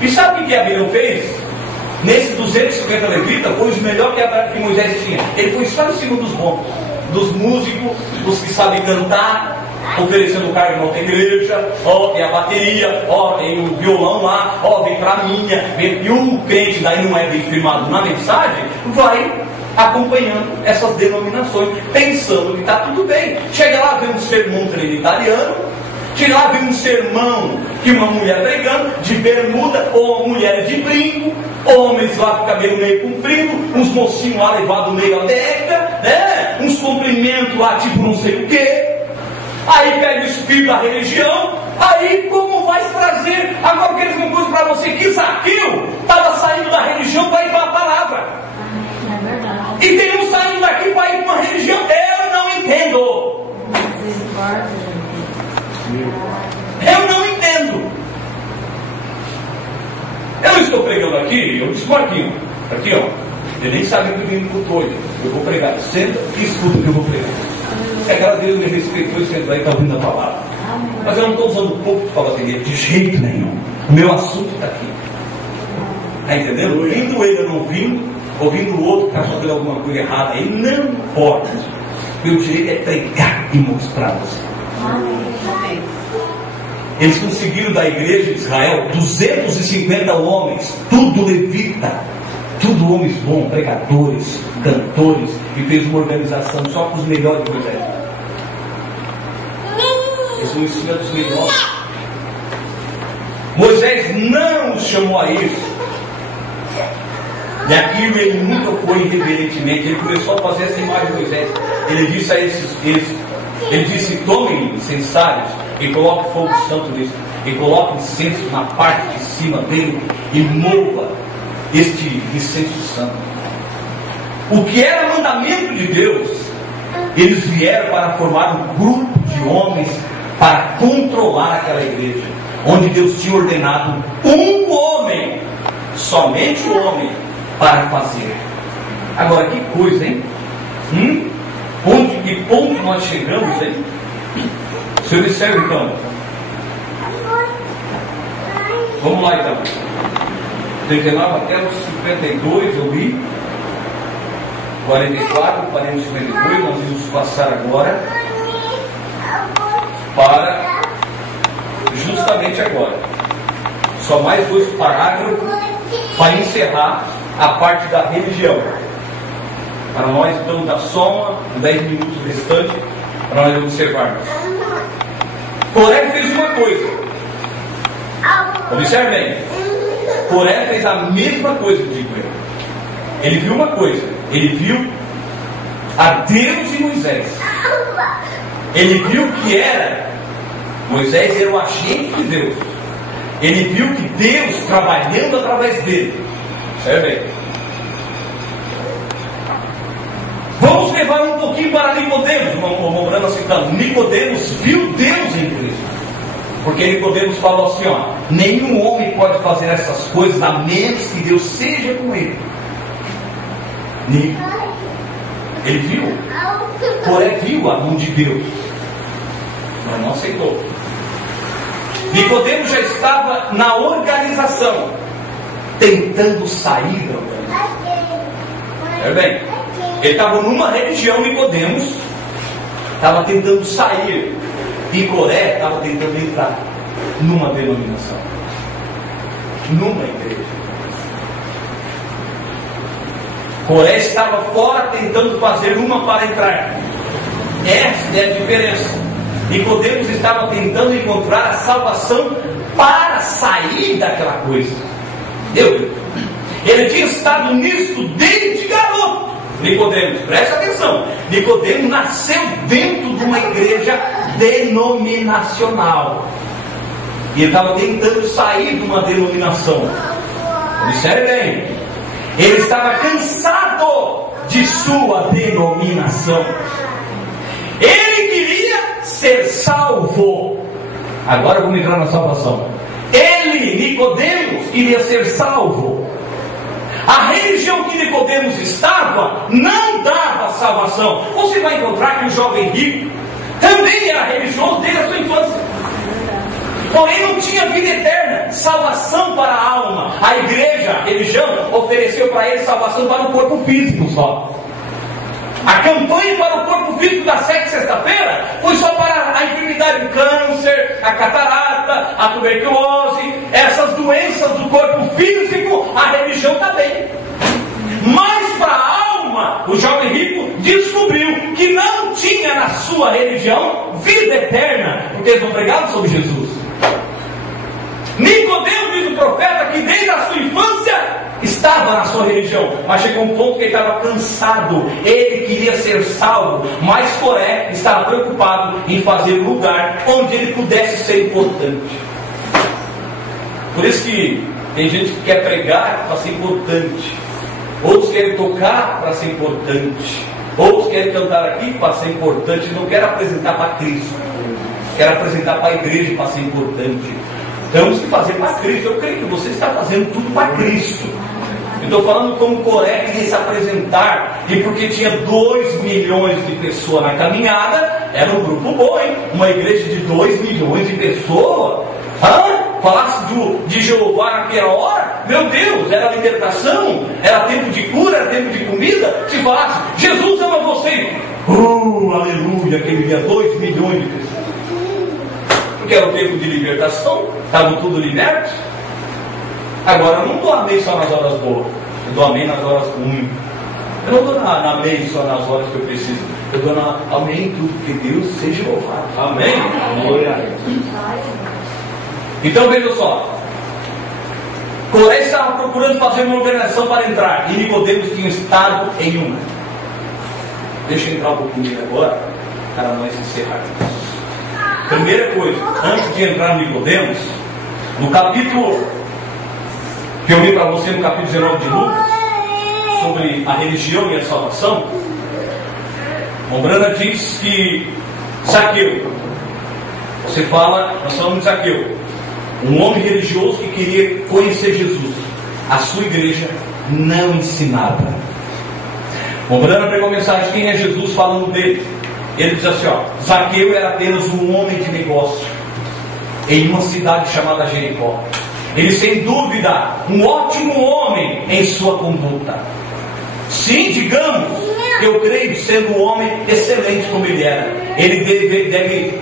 E sabe o que Abel fez? Nesses 250 levitas, foi o melhor que Moisés tinha. Ele foi só em cima dos bons, dos músicos, dos que sabem cantar, oferecendo carga na outra igreja. Tem a bateria, tem o violão lá, vem pra minha. E o crente daí não é bem firmado na mensagem, vai acompanhando essas denominações, pensando que está tudo bem. Chega lá, vê um sermão trinitariano. Chega lá, vê um sermão que uma mulher pregando, de bermuda, ou mulher de brinco, homens lá com cabelo meio comprido, uns mocinhos lá levados meio a beca, né? Uns cumprimentos lá, tipo não sei o quê. Aí pega o espírito da religião. Aí como vai trazer agora que eles não coisa para você que Zaqueu estava saindo da religião para ir para a palavra. É verdade. E tem um saindo daqui para ir para uma religião. Eu não entendo. Eu não entendo. Eu não estou pregando aqui, eu disse Marquinho, aqui ó, ele nem sabe o que vem no culto. Eu vou pregar, senta e escuta o que eu vou pregar. É aquela vez eu me respeitou e senta aí e está ouvindo a palavra. Mas eu não estou usando pouco de falateria, de jeito nenhum. O meu assunto está aqui. Está entendendo? Ouvindo ele ou não ouvindo o outro que está fazendo alguma coisa errada aí, não importa. Meu direito é pregar e mostrar você. Eles conseguiram da igreja de Israel 250 homens, tudo levita, tudo homens bons, pregadores, cantores, e fez uma organização só com os melhores de Moisés. Eles vão em cima dos melhores. Moisés não os chamou a isso. E aquilo ele nunca foi irreverentemente. Ele começou a fazer essa imagem de Moisés. Ele disse a esses ele disse, tomem incensários e coloque fogo santo nisso, e coloque incenso na parte de cima dele e mova este incenso santo. O que era mandamento de Deus, eles vieram para formar um grupo de homens para controlar aquela igreja, onde Deus tinha ordenado um homem, somente um homem, para fazer. Agora que coisa, hein? Que ponto nós chegamos aí? Se eu disser então, vamos lá então, 39 até os 52 eu li, 44, paremos 52, nós vamos passar agora para justamente agora. Só mais 2 parágrafos para encerrar a parte da religião. Para nós, então, dar só 10 minutos restantes para nós observarmos. Coré fez uma coisa. Observe bem. Coré fez a mesma coisa que digo ele. Ele viu uma coisa. Ele viu a Deus e Moisés. Ele viu que Moisés era o agente de Deus. Ele viu que Deus trabalhando através dele. Observe bem. Vamos levar um pouquinho para Nicodemos. O Brana citando, Nicodemos viu Deus em Cristo. Porque Nicodemos falou assim, nenhum homem pode fazer essas coisas a menos que Deus seja com ele. Ele viu. Coré viu a mão de Deus, mas não aceitou. Nicodemos já estava na organização, tentando sair da organização. É bem, ele estava numa religião, Nicodemos estava tentando sair, e Coré estava tentando entrar numa denominação, numa igreja. Coré estava fora tentando fazer uma para entrar. Esta é a diferença. Nicodemos estava tentando encontrar a salvação para sair daquela coisa. Ele tinha estado nisso desde garoto. Nicodemos, preste atenção. Nicodemos nasceu dentro de uma igreja denominacional. E ele estava tentando sair de uma denominação. Observe bem. Ele estava cansado de sua denominação. Ele queria ser salvo. Agora vamos entrar na salvação. Ele, Nicodemos, queria ser salvo. A religião que Nicodemos estava não dava salvação. Você vai encontrar que o jovem rico também era religioso desde a sua infância. Porém não tinha vida eterna, salvação para a alma. A igreja, a religião, ofereceu para ele salvação para o corpo físico só. A campanha para o corpo físico da 7ª sexta-feira foi só para a enfermidade do câncer, a catarata, a tuberculose, essas doenças do corpo físico, a religião também. Mas para a alma, o jovem rico descobriu que não tinha na sua religião vida eterna, porque eles não pregavam sobre Jesus. Nicodemos, diz o profeta, que desde a sua infância estava na sua religião, mas chegou um ponto que ele estava cansado. Ele queria ser salvo, mas Coré estava preocupado em fazer um lugar onde ele pudesse ser importante. Por isso que tem gente que quer pregar para ser importante, outros querem tocar para ser importante, outros querem cantar aqui para ser importante, não quer apresentar para Cristo, quer apresentar para a igreja para ser importante. Temos que fazer para Cristo. Eu creio que você está fazendo tudo para Cristo. Estou falando como Coré queria se apresentar, e porque tinha 2 milhões de pessoas na caminhada, era um grupo bom, hein? Uma igreja de 2 milhões de pessoas. Falasse de Jeová naquela hora, meu Deus, era libertação, era tempo de cura, era tempo de comida. Se falasse, Jesus ama você, aleluia, aquele dia 2 milhões de pessoas. Porque era o tempo de libertação, estavam tudo libertos. Agora eu não dou amém só nas horas boas, eu dou amém nas horas ruins. Eu não dou amém só nas horas que eu preciso, eu dou amém em tudo, porque Deus seja louvado. Amém? Glória a Deus. Então veja só, Coré estava procurando fazer uma organização para entrar, e Nicodemos tinha estado em uma. Deixa eu entrar um pouquinho agora, para nós encerrarmos. Primeira coisa, antes de entrar no Nicodemos, no capítulo que eu li para você, no capítulo 19 de Lucas, sobre a religião e a salvação, Brana diz que Zaqueu, você fala, nós falamos de Zaqueu, um homem religioso que queria conhecer Jesus. A sua igreja não ensinava. Brana pegou a mensagem, quem é Jesus, falando dele. Ele diz assim, Zaqueu era apenas um homem de negócio em uma cidade chamada Jericó. Ele, sem dúvida, um ótimo homem em sua conduta. Sim, digamos que eu creio, sendo um homem excelente como ele era, ele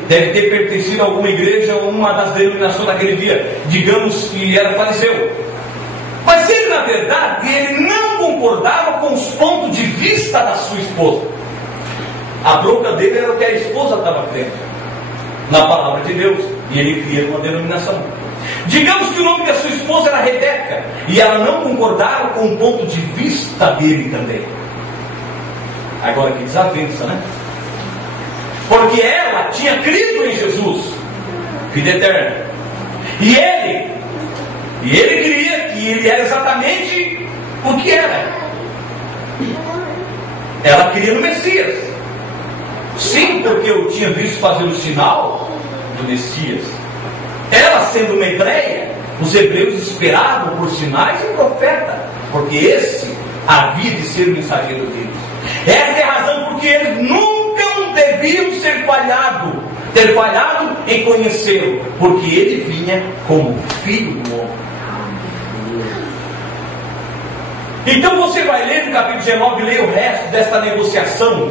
deve ter pertencido a alguma igreja ou uma das denominações daquele dia. Digamos que era fariseu. Mas ele, na verdade, ele não concordava com os pontos de vista da sua esposa. A bronca dele era o que a esposa estava crendo na palavra de Deus, e ele cria uma denominação. Digamos que o nome da sua esposa era Rebeca, e ela não concordava com o ponto de vista dele também. Agora que desavença, né? Porque ela tinha crido em Jesus, vida eterna, e ele queria que ele era exatamente o que era. Ela queria no Messias. Sim, porque eu tinha visto fazer o sinal do Messias. Ela, sendo uma hebreia, os hebreus esperavam por sinais e profeta, porque esse havia de ser o mensageiro deles. Essa é a razão porque eles nunca deviam ter falhado em conhecê-lo, porque ele vinha como filho do homem. Então você vai ler no capítulo 19, ler o resto desta negociação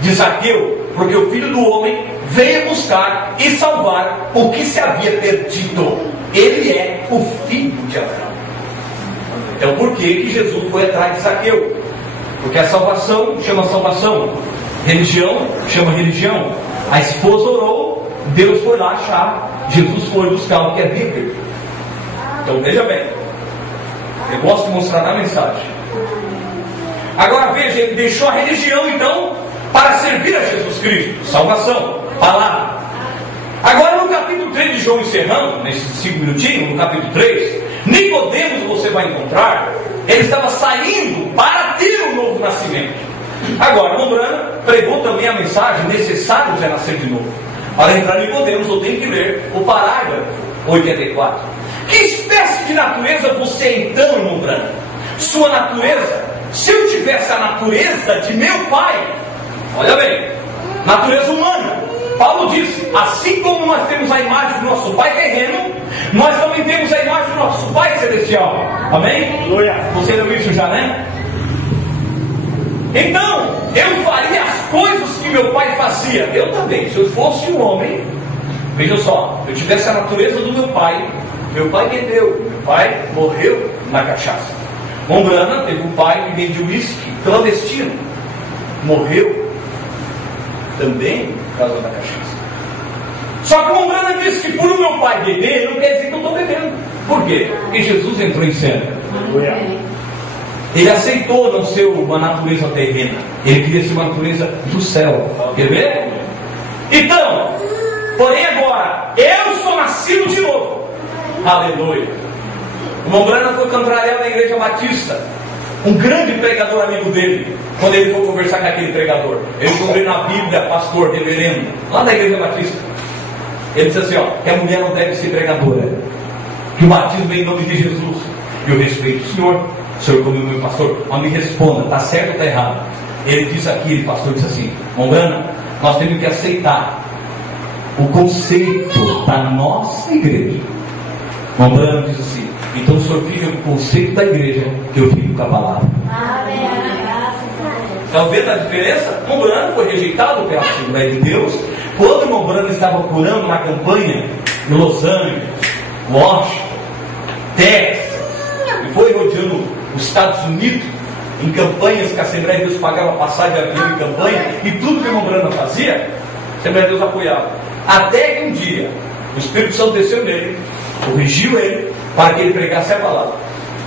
de Zaqueu, porque o Filho do Homem veio buscar e salvar o que se havia perdido. Ele é o filho de Abraão. Então por que Jesus foi atrás de Zaqueu? Porque a salvação chama salvação, religião chama religião. A esposa orou, Deus foi lá achar, Jesus foi buscar o que havia perdido. Então veja bem, eu gosto de mostrar na mensagem. Agora veja, ele deixou a religião então para servir a Jesus Cristo, salvação, palavra. Agora no capítulo 3 de João, encerrando, nesses 5 minutinhos, no capítulo 3, Nicodemos você vai encontrar, ele estava saindo para ter um novo nascimento. Agora, Mombrana pregou também a mensagem, necessário é nascer de novo. Para entrar em Nicodemos, eu tenho que ler o parágrafo 84. Que espécie de natureza você é então, Mombrana? Sua natureza? Se eu tivesse a natureza de meu pai, olha bem, natureza humana, Paulo disse, assim como nós temos a imagem do nosso pai terreno, nós também temos a imagem do nosso pai celestial. Amém? Você leu isso já, né? Então, eu faria as coisas que meu pai fazia. Eu também, se eu fosse um homem, veja só, eu tivesse a natureza do meu pai bebeu, meu pai morreu na cachaça. Mombrana teve um pai que vendia uísque clandestino, morreu também por causa da cachaça. Só que Mombrana disse que por o meu pai beber, não quer dizer que eu estou bebendo. Por quê? Porque Jesus entrou em cena. Ele aceitou não ser uma natureza terrena, ele queria ser uma natureza do céu. Quer ver? Então, porém agora, eu sou nascido de novo. Aleluia. O Mombrana foi cantarel da igreja batista, um grande pregador amigo dele. Quando ele foi conversar com aquele pregador, ele foi ler na Bíblia, pastor, reverendo, lá da igreja batista. Ele disse assim, que a mulher não deve ser pregadora, que o batismo vem em nome de Jesus. Eu respeito o senhor como meu pastor, mas me responda, está certo ou está errado? Ele disse aqui, o pastor disse assim, Mombrana, nós temos que aceitar o conceito da nossa igreja. Mombrana diz assim, então o senhor fica com o conceito da igreja, que eu fico com a palavra. Então vendo a diferença? Mombrana foi rejeitado pela Assembleia de Deus. Quando Mombrana estava curando na campanha em Los Angeles, Washington, Texas, e foi rodeando os Estados Unidos em campanhas que a Assembleia de Deus pagava passagem de avião em campanha, e tudo que Mombrana fazia, a Assembleia de Deus apoiava. Até que um dia o Espírito Santo desceu nele, corrigiu ele para que ele pregasse a palavra.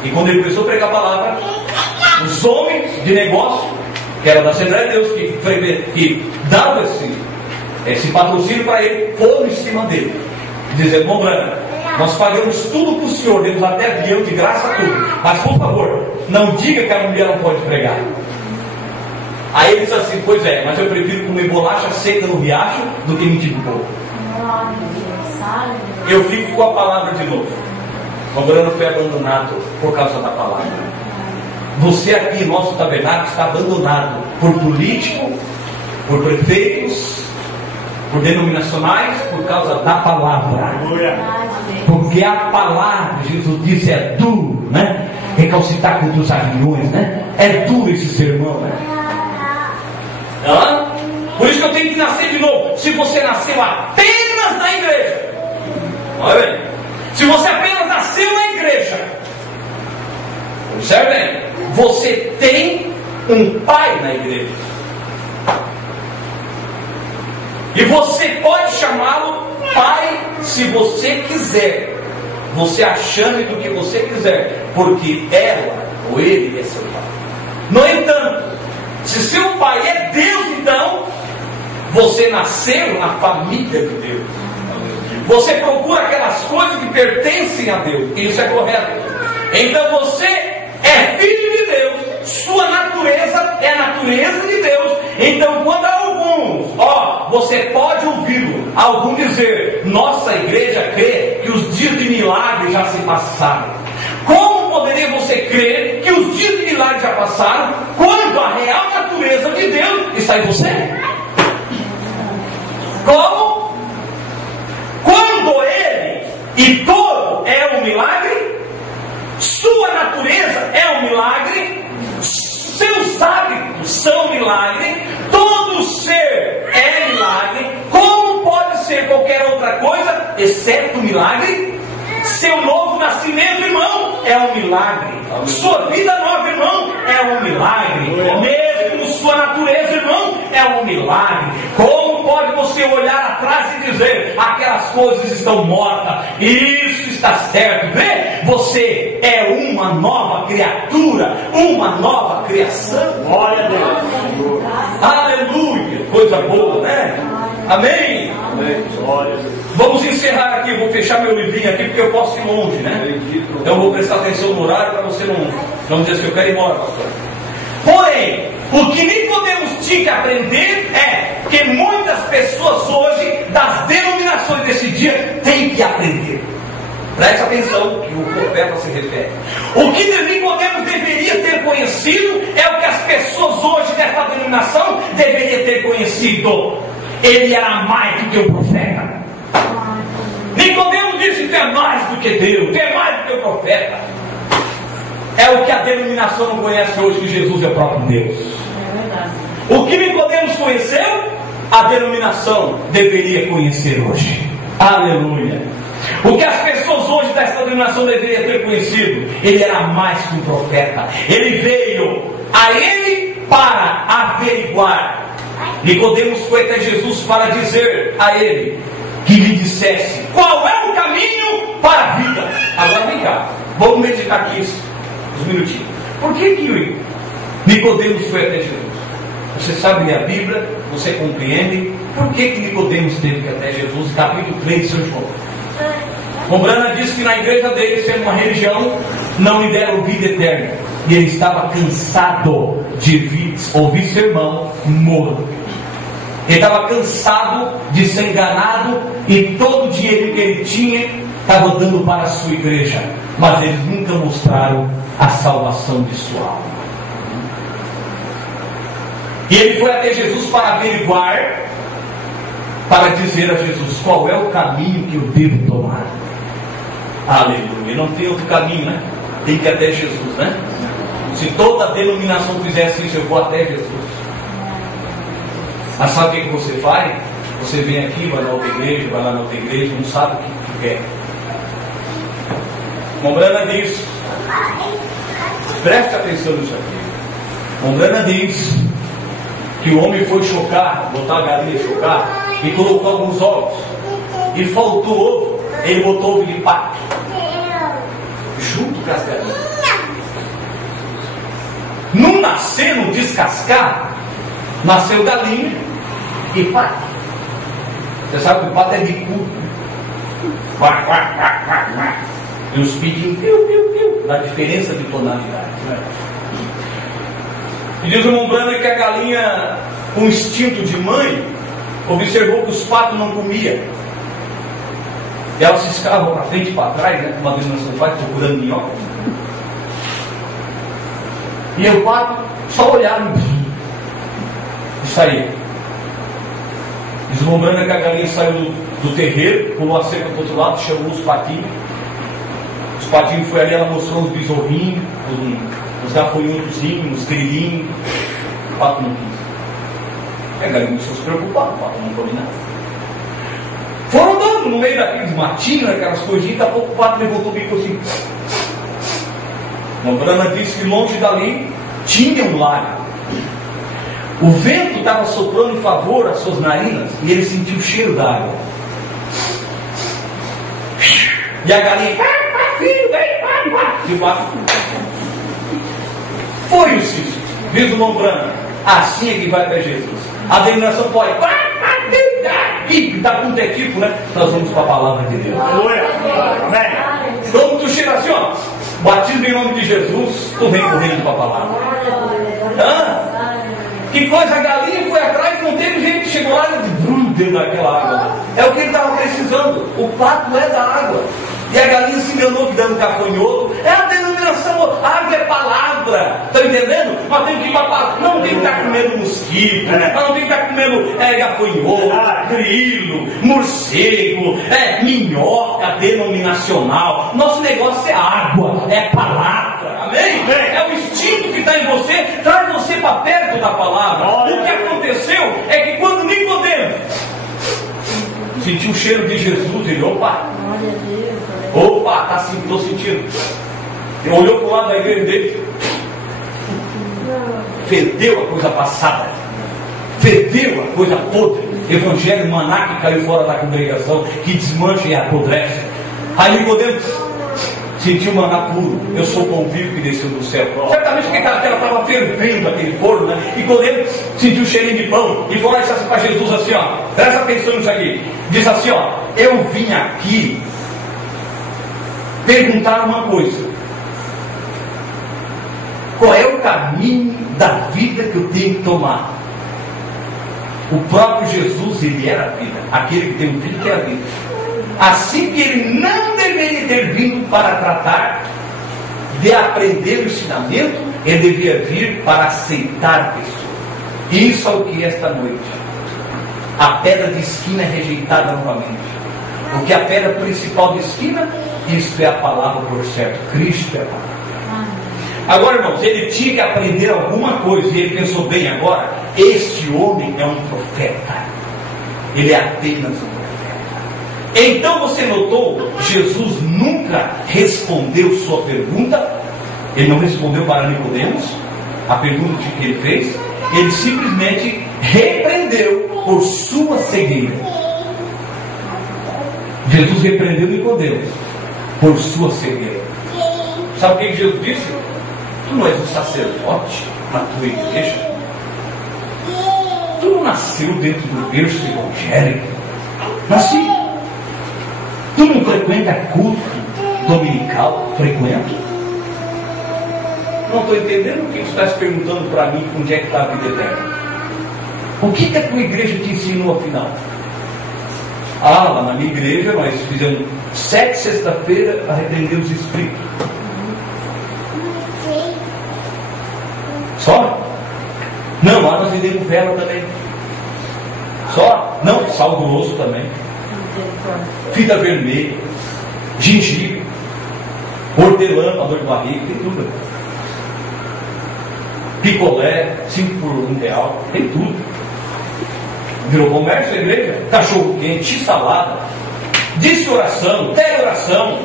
E quando ele começou a pregar a palavra, os homens de negócio, que eram da Assembleia de Deus, que davam esse patrocínio para ele, foram em cima dele, dizendo, Mombrana, nós pagamos tudo para o senhor, demos até avião de graça, tudo, mas por favor, não diga que a mulher não pode pregar. Aí ele disse assim, pois é, mas eu prefiro comer bolacha seca no riacho do que mentir pro povo. Eu fico com a palavra de novo. Mombrana foi abandonado por causa da palavra. Você aqui, nosso tabernáculo, está abandonado por político, por prefeitos, por denominacionais, por causa da palavra. Porque a palavra, Jesus disse, é duro, né? recalcitrar contra os aviões, né? É duro esse sermão, né? Por isso que eu tenho que nascer de novo. Se você nasceu apenas na igreja, olha bem, se você apenas nasceu na igreja, observe bem, você tem um pai na igreja. E você pode chamá-lo pai se você quiser. Você a chame do que você quiser, porque ela ou ele é seu pai. No entanto, se seu pai é Deus, então você nasceu na família de Deus. Você procura aquelas coisas que pertencem a Deus. Isso é correto. Então você é filho de Deus. Sua natureza é a natureza de Deus. Então quando alguns, você pode ouvi-lo, algum dizer: nossa igreja crê que os dias de milagre já se passaram. Como poderia você crer que os dias de milagre já passaram, quando a real natureza de Deus está em você? Como? Quando ele e todo é um milagre, sua natureza é um milagre, seus hábitos são milagre, todo ser é milagre. Como pode ser qualquer outra coisa exceto milagre? Seu novo nascimento, irmão, é um milagre. Sua vida nova, irmão, é um milagre. Mesmo sua natureza, irmão, é um milagre. Como pode você olhar atrás e dizer: aquelas coisas estão mortas, isso está certo? Vê? Você é uma nova criatura, uma nova criação. Glória a Deus. Aleluia. Coisa boa, né? Amém? Amém. Glória a Deus. Vamos encerrar aqui, vou fechar meu livrinho aqui porque eu posso ir longe, né? Então eu vou prestar atenção no horário para você não dizer assim: eu quero ir embora, pastor. Porém, o que Nicodemos tinha que aprender é que muitas pessoas hoje, das denominações desse dia, têm que aprender. Preste atenção que o profeta se refere. O que Nicodemos deveria ter conhecido é o que as pessoas hoje dessa denominação deveriam ter conhecido. Ele era mais do que o profeta. Nicodemos disse: tu é mais do que Deus, tu é mais do que o profeta. É o que a denominação não conhece hoje, que Jesus é o próprio Deus. É verdade. O que Nicodemos conheceu, a denominação deveria conhecer hoje. Aleluia. O que as pessoas hoje dessa denominação deveriam ter conhecido: ele era mais que um profeta. Ele veio a ele para averiguar. Nicodemos foi até Jesus para dizer a ele que lhe dissesse qual é o caminho para a vida. Agora vem cá, vamos meditar aqui uns minutinhos. Por que Nicodemos foi até Jesus? Você sabe ler a Bíblia, você compreende por que Nicodemos teve que ir até Jesus? Capítulo 3 de São João. Mombrana disse que na igreja dele, sendo uma religião, não lhe deram vida eterna. E ele estava cansado de ouvir sermão morto. Ele estava cansado de ser enganado, e todo o dinheiro que ele tinha estava dando para a sua igreja, mas eles nunca mostraram a salvação de sua alma. E ele foi até Jesus para averiguar, para dizer a Jesus qual é o caminho que eu devo tomar. Aleluia. Não tem outro caminho, né? Tem que ir até Jesus, né? Se toda a denominação fizesse isso, eu vou até Jesus. Mas sabe o que você faz? Você vem aqui, vai na outra igreja, vai lá na outra igreja, não sabe o que quer. Mombrana diz, preste atenção nisso aqui. Mombrana diz que o homem foi chocar, botar a galinha chocar, e colocou alguns ovos, e faltou ovo, ele botou ovo de pato junto com as galinhas. Não nasceu, no descascar, nasceu galinha e pato. Você sabe que o pato é de cu. E os pedinhos, da diferença de tonalidade. E diz o Mombrana que a galinha, com instinto de mãe, observou que os patos não comiam. E elas se escavam para frente e para trás, né, como a denominação faz, procurando minhoca. E o pato só olhava e saía. Diz o Mombrana que a galinha saiu do terreiro, pulou a cerca para o outro lado, chamou os patinhos. Os padrinhos foi ali, ela mostrou os besorrinhos, os gafanhotozinhos, os grilinhos. O pato não quis. E a galinha começou a se preocupar, o pato não come nada. Foram andando no meio daqueles matinhos, aquelas coisinhas, daqui a pouco o pato levantou o bico assim. Mombrana disse que longe dali tinha um lago. O vento estava soprando em favor às suas narinas e ele sentiu o cheiro da água. E a galinha, filho, vem, e foi o Cício, diz o Mombrana. Assim é que vai para Jesus. A denominação pode, está com é tipo, né? Nós vamos para a palavra de Deus. Então tu chega assim, ó, batismo em nome de Jesus, tu vem correndo para a palavra. Que coisa, a galinha foi atrás, não teve gente que chegou lá e dentro daquela água. É o que ele estava precisando. O pato é da água. E a galinha se enganou dando gafanhoto. É a denominação, a água é palavra. Está entendendo? Nós temos que ir para a palavra. Não tem que estar comendo mosquito, nós não tem que estar comendo gafanhoto, grilo, morcego, minhoca denominacional. Nosso negócio é água, é palavra. Amém? É o instinto que está em você, traz você para perto da palavra. O que aconteceu é que quando Nicodemo sentiu o cheiro de Jesus, ele, opa, estou sentindo. Ele olhou para o lado da igreja dele, fedeu a coisa passada, fedeu a coisa podre, evangelho maná que caiu fora da congregação, que desmancha e apodrece. Aí Nicodemo sentiu maná puro. Eu sou o pão vivo que desceu do céu. Certamente que ela estava fervendo aquele forno, né? E quando ele sentiu o cheirinho de pão, e foi lá e disse assim para Jesus assim, ó, presta atenção nisso aqui. Diz assim, ó, eu vim aqui perguntar uma coisa. Qual é o caminho da vida que eu tenho que tomar? O próprio Jesus, ele era a vida. Aquele que tem um filho que é a vida. Assim que ele não deveria ter vindo para tratar de aprender o ensinamento, ele devia vir para aceitar a pessoa. Isso é o que esta noite. A pedra de esquina é rejeitada novamente. Porque a pedra principal de esquina, isto é a palavra por certo. Cristo é a palavra. Agora, irmãos, ele tinha que aprender alguma coisa, e ele pensou bem agora, este homem é um profeta. Ele é apenas um profeta. Então você notou, Jesus nunca respondeu sua pergunta. Ele não respondeu para Nicodemos a pergunta que ele fez. Ele simplesmente repreendeu por sua cegueira. Jesus repreendeu Nicodemos por sua cegueira. Sabe o que Jesus disse? Tu não és um sacerdote na tua igreja? Tu não nasceu dentro do berço evangélico? Nasci. Tu não frequenta culto dominical? Frequento. Não estou entendendo o que tu estás perguntando para mim, onde é que está a vida eterna. O que a tua igreja te ensinou afinal? Lá na minha igreja nós fizemos 7 sexta-feira para repreender os espíritos. Só? Não, lá nós vendemos vela também. Só? Não, sal grosso também. Fita vermelha, gengibre, hortelã para dor de barriga, tem tudo. Picolé, 5 por R$1, tem tudo. Virou comércio a igreja, cachorro quente, salada, disse oração, teleoração.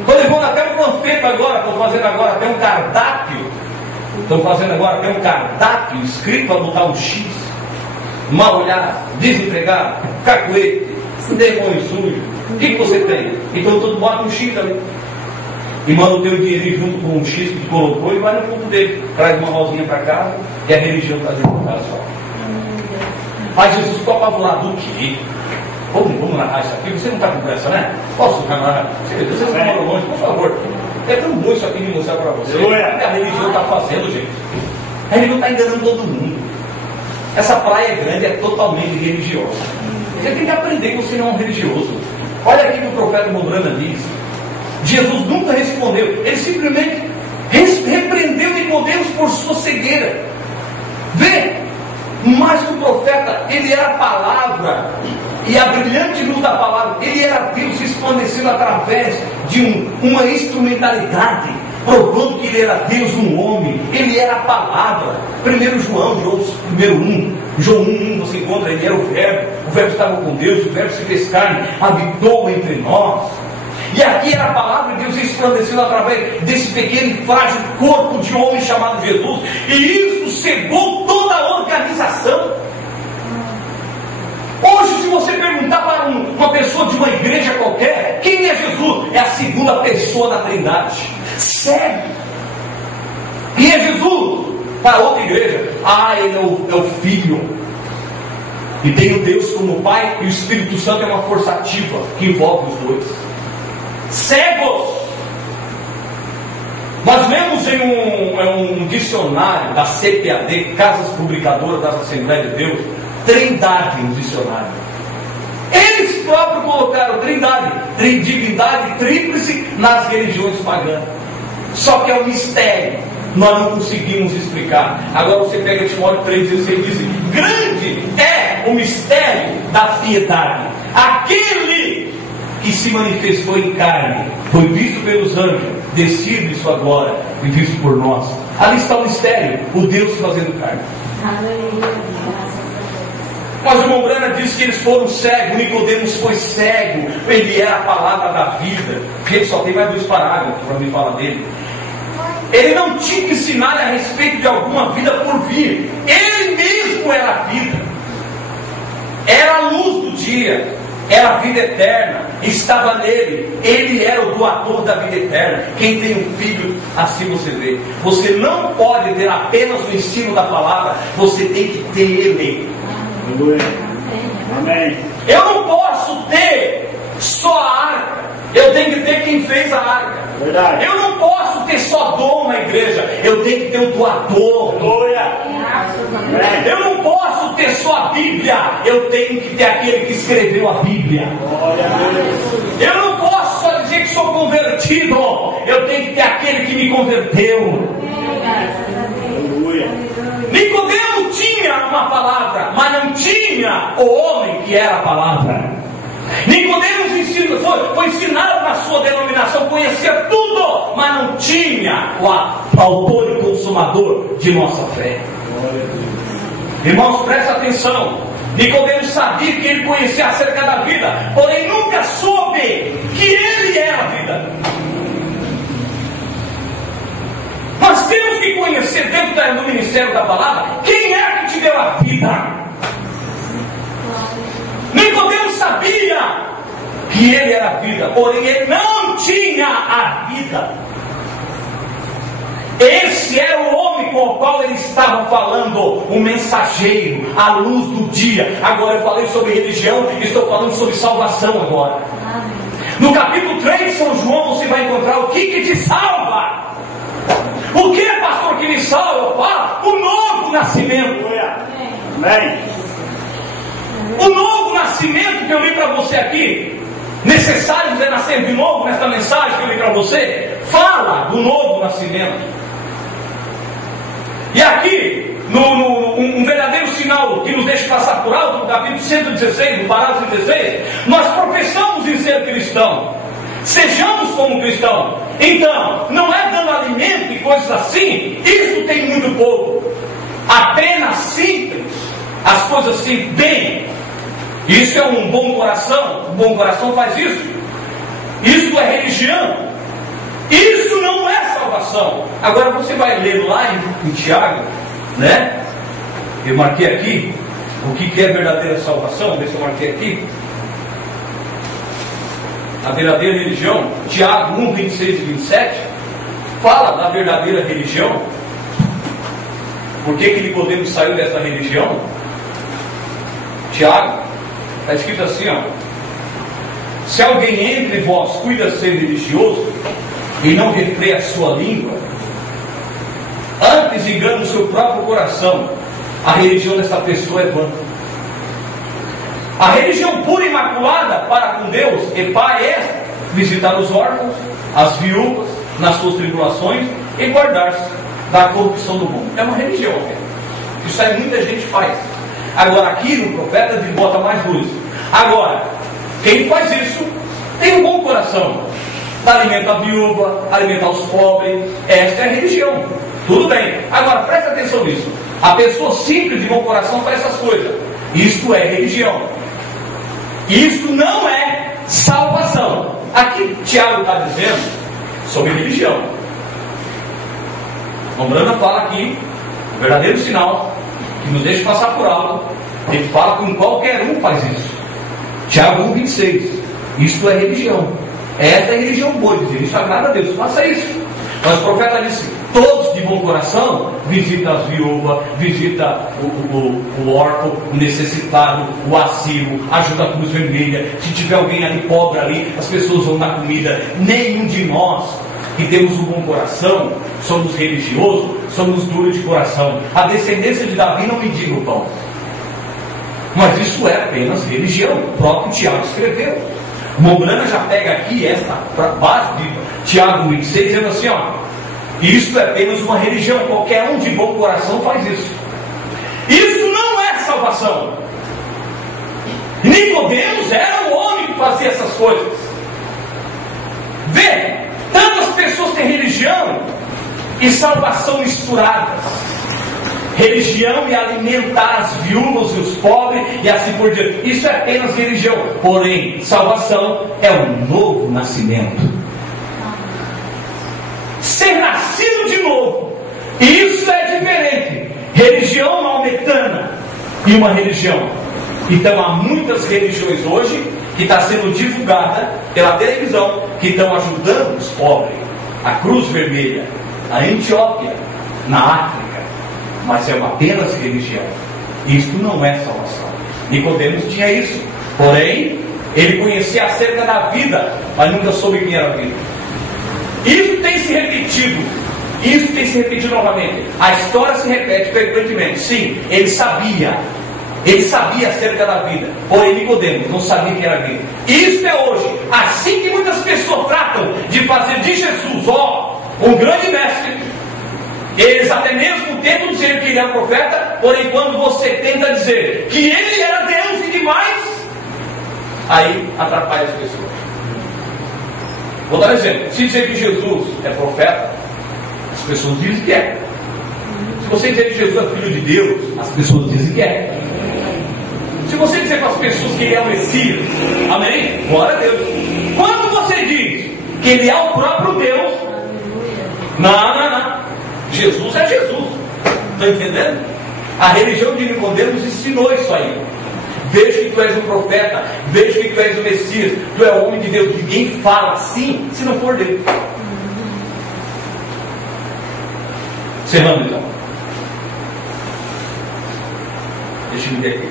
Estou levando até um panfleto agora, estou fazendo agora até um cardápio. Estou fazendo agora até um cardápio escrito para botar um X. Mal olhado, desempregado, cacuete, demônio sujo. O que você tem? Então todo bota um X ali. E manda o teu dinheirinho junto com um X que colocou e vai no fundo dele. Traz uma rosinha para casa e a religião está dentro do casa só. Mas Jesus ficou apavorado do quê? Vamos narrar isso aqui? Você não está com pressa, né? Posso narrar? Vocês não moram longe, por favor. É tão bom isso aqui me mostrar para você. O que a religião está fazendo, gente? A religião está enganando todo mundo. Essa praia grande é totalmente religiosa. Você tem que aprender que você não é um religioso. Olha aqui o que o profeta Mombrana diz. Jesus nunca respondeu. Ele simplesmente repreendeu Nicodemos por sua cegueira. Vê, mais que o profeta, ele era a palavra. E a brilhante luz da palavra, ele era Deus resplandecendo através de uma instrumentalidade, provando que ele era Deus no homem, ele era a palavra. 1 João 1, você encontra, ele era o verbo estava com Deus, o verbo se fez carne, habitou entre nós. E aqui era a palavra de Deus resplandecendo através desse pequeno e frágil corpo de homem chamado Jesus, e isso cegou toda a organização. Hoje, se você perguntar para uma pessoa de uma igreja qualquer, quem é Jesus? É a segunda pessoa da Trindade. Sério? Quem é Jesus? Para outra igreja, ele é o Filho. E tem o Deus como Pai, e o Espírito Santo é uma força ativa que envolve os dois. Cegos! Nós vemos em um dicionário da CPAD, Casas Publicadoras das Assembleias de Deus, Trindade no dicionário. Eles próprios colocaram Trindade, divindade tríplice nas religiões pagãs. Só que é um mistério, nós não conseguimos explicar. Agora você pega Timóteo 3,16 e diz: grande é o mistério da piedade. Aquele que se manifestou em carne, foi visto pelos anjos, descido de sua glória e visto por nós. Ali está o mistério, o Deus fazendo carne. Mas o irmão Brana diz que eles foram cegos. Nicodemos foi cego, ele era a palavra da vida. Ele só tem mais 2 parágrafos para me falar dele. Ele não tinha que ensinar a respeito de alguma vida por vir. Ele mesmo era a vida, era a luz do dia, era a vida eterna, estava nele. Ele era o doador da vida eterna. Quem tem um filho, assim você vê. Você não pode ter apenas o ensino da palavra, você tem que ter ele. Amém. Eu não posso ter só a arca, eu tenho que ter quem fez a arca. Verdade. Eu não posso ter só dom na igreja, eu tenho que ter o doador. Glória. Eu não posso ter só a Bíblia, eu tenho que ter aquele que escreveu a Bíblia. Glória a Deus. Eu não posso só dizer que sou convertido, eu tenho que ter aquele que me converteu. Nicodemo tinha uma palavra, mas não tinha o homem que era a palavra. Nicodemo foi ensinado na sua denominação, conhecia tudo, mas não tinha o autor e consumador de nossa fé. Irmãos, presta atenção. Nicodemo sabia que ele conhecia acerca da vida, porém nunca soube que ele era a vida. Nós temos que conhecer dentro do ministério da palavra quem é que te deu a vida. Nicodemo sabia que ele era a vida, porém ele não tinha a vida. Esse era o homem com o qual ele estava falando, o mensageiro, a luz do dia. Agora eu falei sobre religião, estou falando sobre salvação agora. No capítulo 3 de São João você vai encontrar o que te salva. O que é, pastor, que me salva? Fala, o novo nascimento. Amém. O novo nascimento que eu li para você aqui, necessário você nascer de novo nesta mensagem que eu li para você, fala do novo nascimento. E aqui, um verdadeiro sinal que nos deixa passar por alto, no capítulo 116, no parágrafo 16, nós professamos em ser cristão. Sejamos como cristão. Então, não é dando alimento e coisas assim, isso tem muito pouco. Apenas simples, as coisas assim, bem. Isso é um bom coração. Um bom coração faz isso. Isso é religião. Isso não é salvação. Agora você vai ler lá em Tiago, né? Eu marquei aqui o que é verdadeira salvação. Deixa eu marquei aqui. A verdadeira religião, Tiago 1, 26 e 27, fala da verdadeira religião. Por que Nicodemo saiu dessa religião? Tiago, está escrito assim, ó: se alguém entre vós cuida ser religioso e não refreia a sua língua, antes engana o seu próprio coração, a religião dessa pessoa é vã. A religião pura e imaculada para com Deus e Pai é visitar os órfãos, as viúvas, nas suas tribulações e guardar-se da corrupção do mundo. É uma religião, isso aí muita gente faz. Agora aqui no profeta ele bota mais luz. Agora, quem faz isso tem um bom coração. alimenta a viúva, alimenta os pobres. Esta é a religião. Tudo bem. Agora, presta atenção nisso. A pessoa simples de bom coração faz essas coisas. Isto é religião. Isto não é salvação. Aqui Tiago está dizendo sobre religião. Lombrana fala aqui, o verdadeiro sinal que nos deixa passar por algo. Ele fala que qualquer um faz isso. Tiago 1,26. Isto é religião. Esta é religião boa, dizer isso agrada a Deus, faça isso. Mas o profeta disse: todos de bom coração visita as viúvas, visita o órfão, o necessitado, o assíduo, ajuda a Cruz Vermelha. Se tiver alguém ali pobre ali, as pessoas vão dar comida. Nenhum de nós que temos um bom coração somos religiosos, somos duros de coração. A descendência de Davi não mendiga o pão. Mas isso é apenas religião. O próprio Tiago escreveu. Mombrana já pega aqui esta base de Tiago 26, dizendo assim: ó, isso é apenas uma religião. Qualquer um de bom coração faz isso. Isso não é salvação. Nicodemos era o homem que fazia essas coisas. Vê, tantas pessoas têm religião e salvação misturadas. Religião e alimentar as viúvas e os pobres e assim por diante. Isso é apenas religião. Porém, salvação é um novo nascimento. Ser nascido de novo. Isso é diferente. Religião maometana e uma religião. Então há muitas religiões hoje que está sendo divulgada pela televisão, que estão ajudando os pobres. A Cruz Vermelha, a Etiópia, na África. Mas é apenas religião. Isto não é salvação. Nicodemos tinha isso. Porém, ele conhecia acerca da vida, mas nunca soube quem era a vida. Isso tem se repetido. Isso tem se repetido novamente. A história se repete frequentemente. Sim, ele sabia. Ele sabia acerca da vida. Porém, Nicodemos não sabia que era a vida. Isso é hoje. Assim que muitas pessoas tratam de fazer de Jesus, um grande mestre. Eles até mesmo tentam dizer que ele é profeta, porém quando você tenta dizer que ele era Deus e demais, aí atrapalha as pessoas. Vou dar um exemplo. Se dizer que Jesus é profeta, as pessoas dizem que é. Se você dizer que Jesus é filho de Deus, as pessoas dizem que é. Se você dizer para as pessoas que ele é o Messias, amém? Glória a Deus. Quando você diz que ele é o próprio Deus, não. Jesus é Jesus. Está entendendo? A religião de Nicodemos ensinou isso aí. Veja que tu és um profeta, veja que tu és o Messias, tu é o homem de Deus. Ninguém fala assim se não for dele. Encerrando então. Deixa eu ver aqui.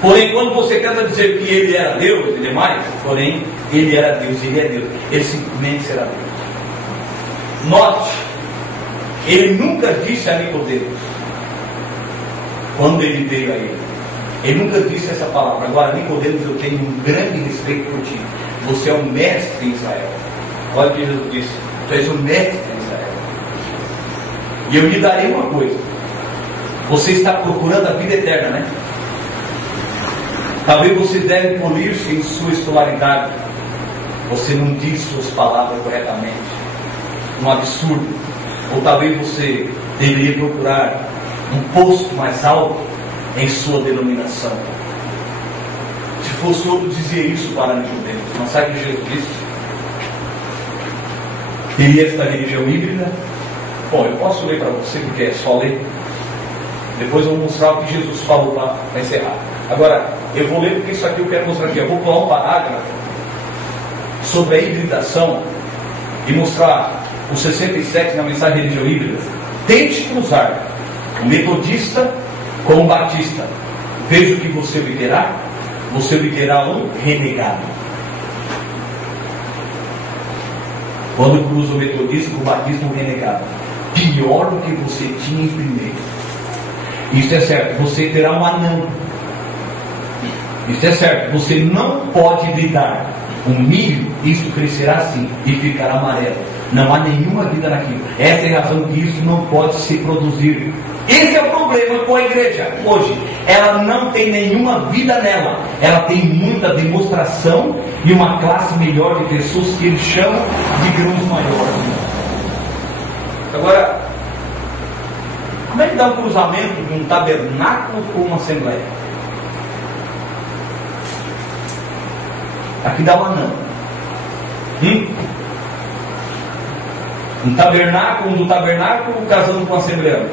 Porém, quando você tenta dizer que ele era Deus e demais, porém, ele era Deus e ele é Deus. Ele simplesmente será Deus. Note, ele nunca disse a Nicodemos, quando ele veio a ele nunca disse essa palavra. Agora, Nicodemos, eu tenho um grande respeito por ti. Você é um mestre em Israel. Olha o que Jesus disse: tu és um mestre em Israel. E eu lhe darei uma coisa. Você está procurando a vida eterna, né? Talvez você deve polir-se em sua escolaridade. Você não diz suas palavras corretamente. Um absurdo. Ou talvez você deveria procurar um posto mais alto em sua denominação. Se fosse outro, dizia isso para Nicodemos. Mas sabe o que Jesus disse? Teria esta religião híbrida? Bom, eu posso ler para você, porque é só ler. Depois eu vou mostrar o que Jesus falou para encerrar. Agora, eu vou ler porque isso aqui eu quero mostrar aqui. Eu vou pular um parágrafo sobre a hibridação e mostrar o 67 na mensagem religião híbrida. Tente cruzar o metodista com o batista. Veja o que você obterá. Você obterá um renegado. Quando cruza o metodista com o batista, um renegado. Pior do que você tinha em primeiro. Isso é certo. Você terá um anão. Isso é certo. Você não pode hibridar um milho. Isso crescerá assim e ficará amarelo. Não há nenhuma vida naquilo. Essa é a razão que isso não pode se produzir. Esse é o problema. problema com a igreja hoje. Ela não tem nenhuma vida nela. Ela tem muita demonstração e uma classe melhor de pessoas que eles chamam de grãos maiores. Agora, como é que dá um cruzamento de um tabernáculo com uma assembleia? Aqui dá um anão. Um do tabernáculo casando com a assembleia.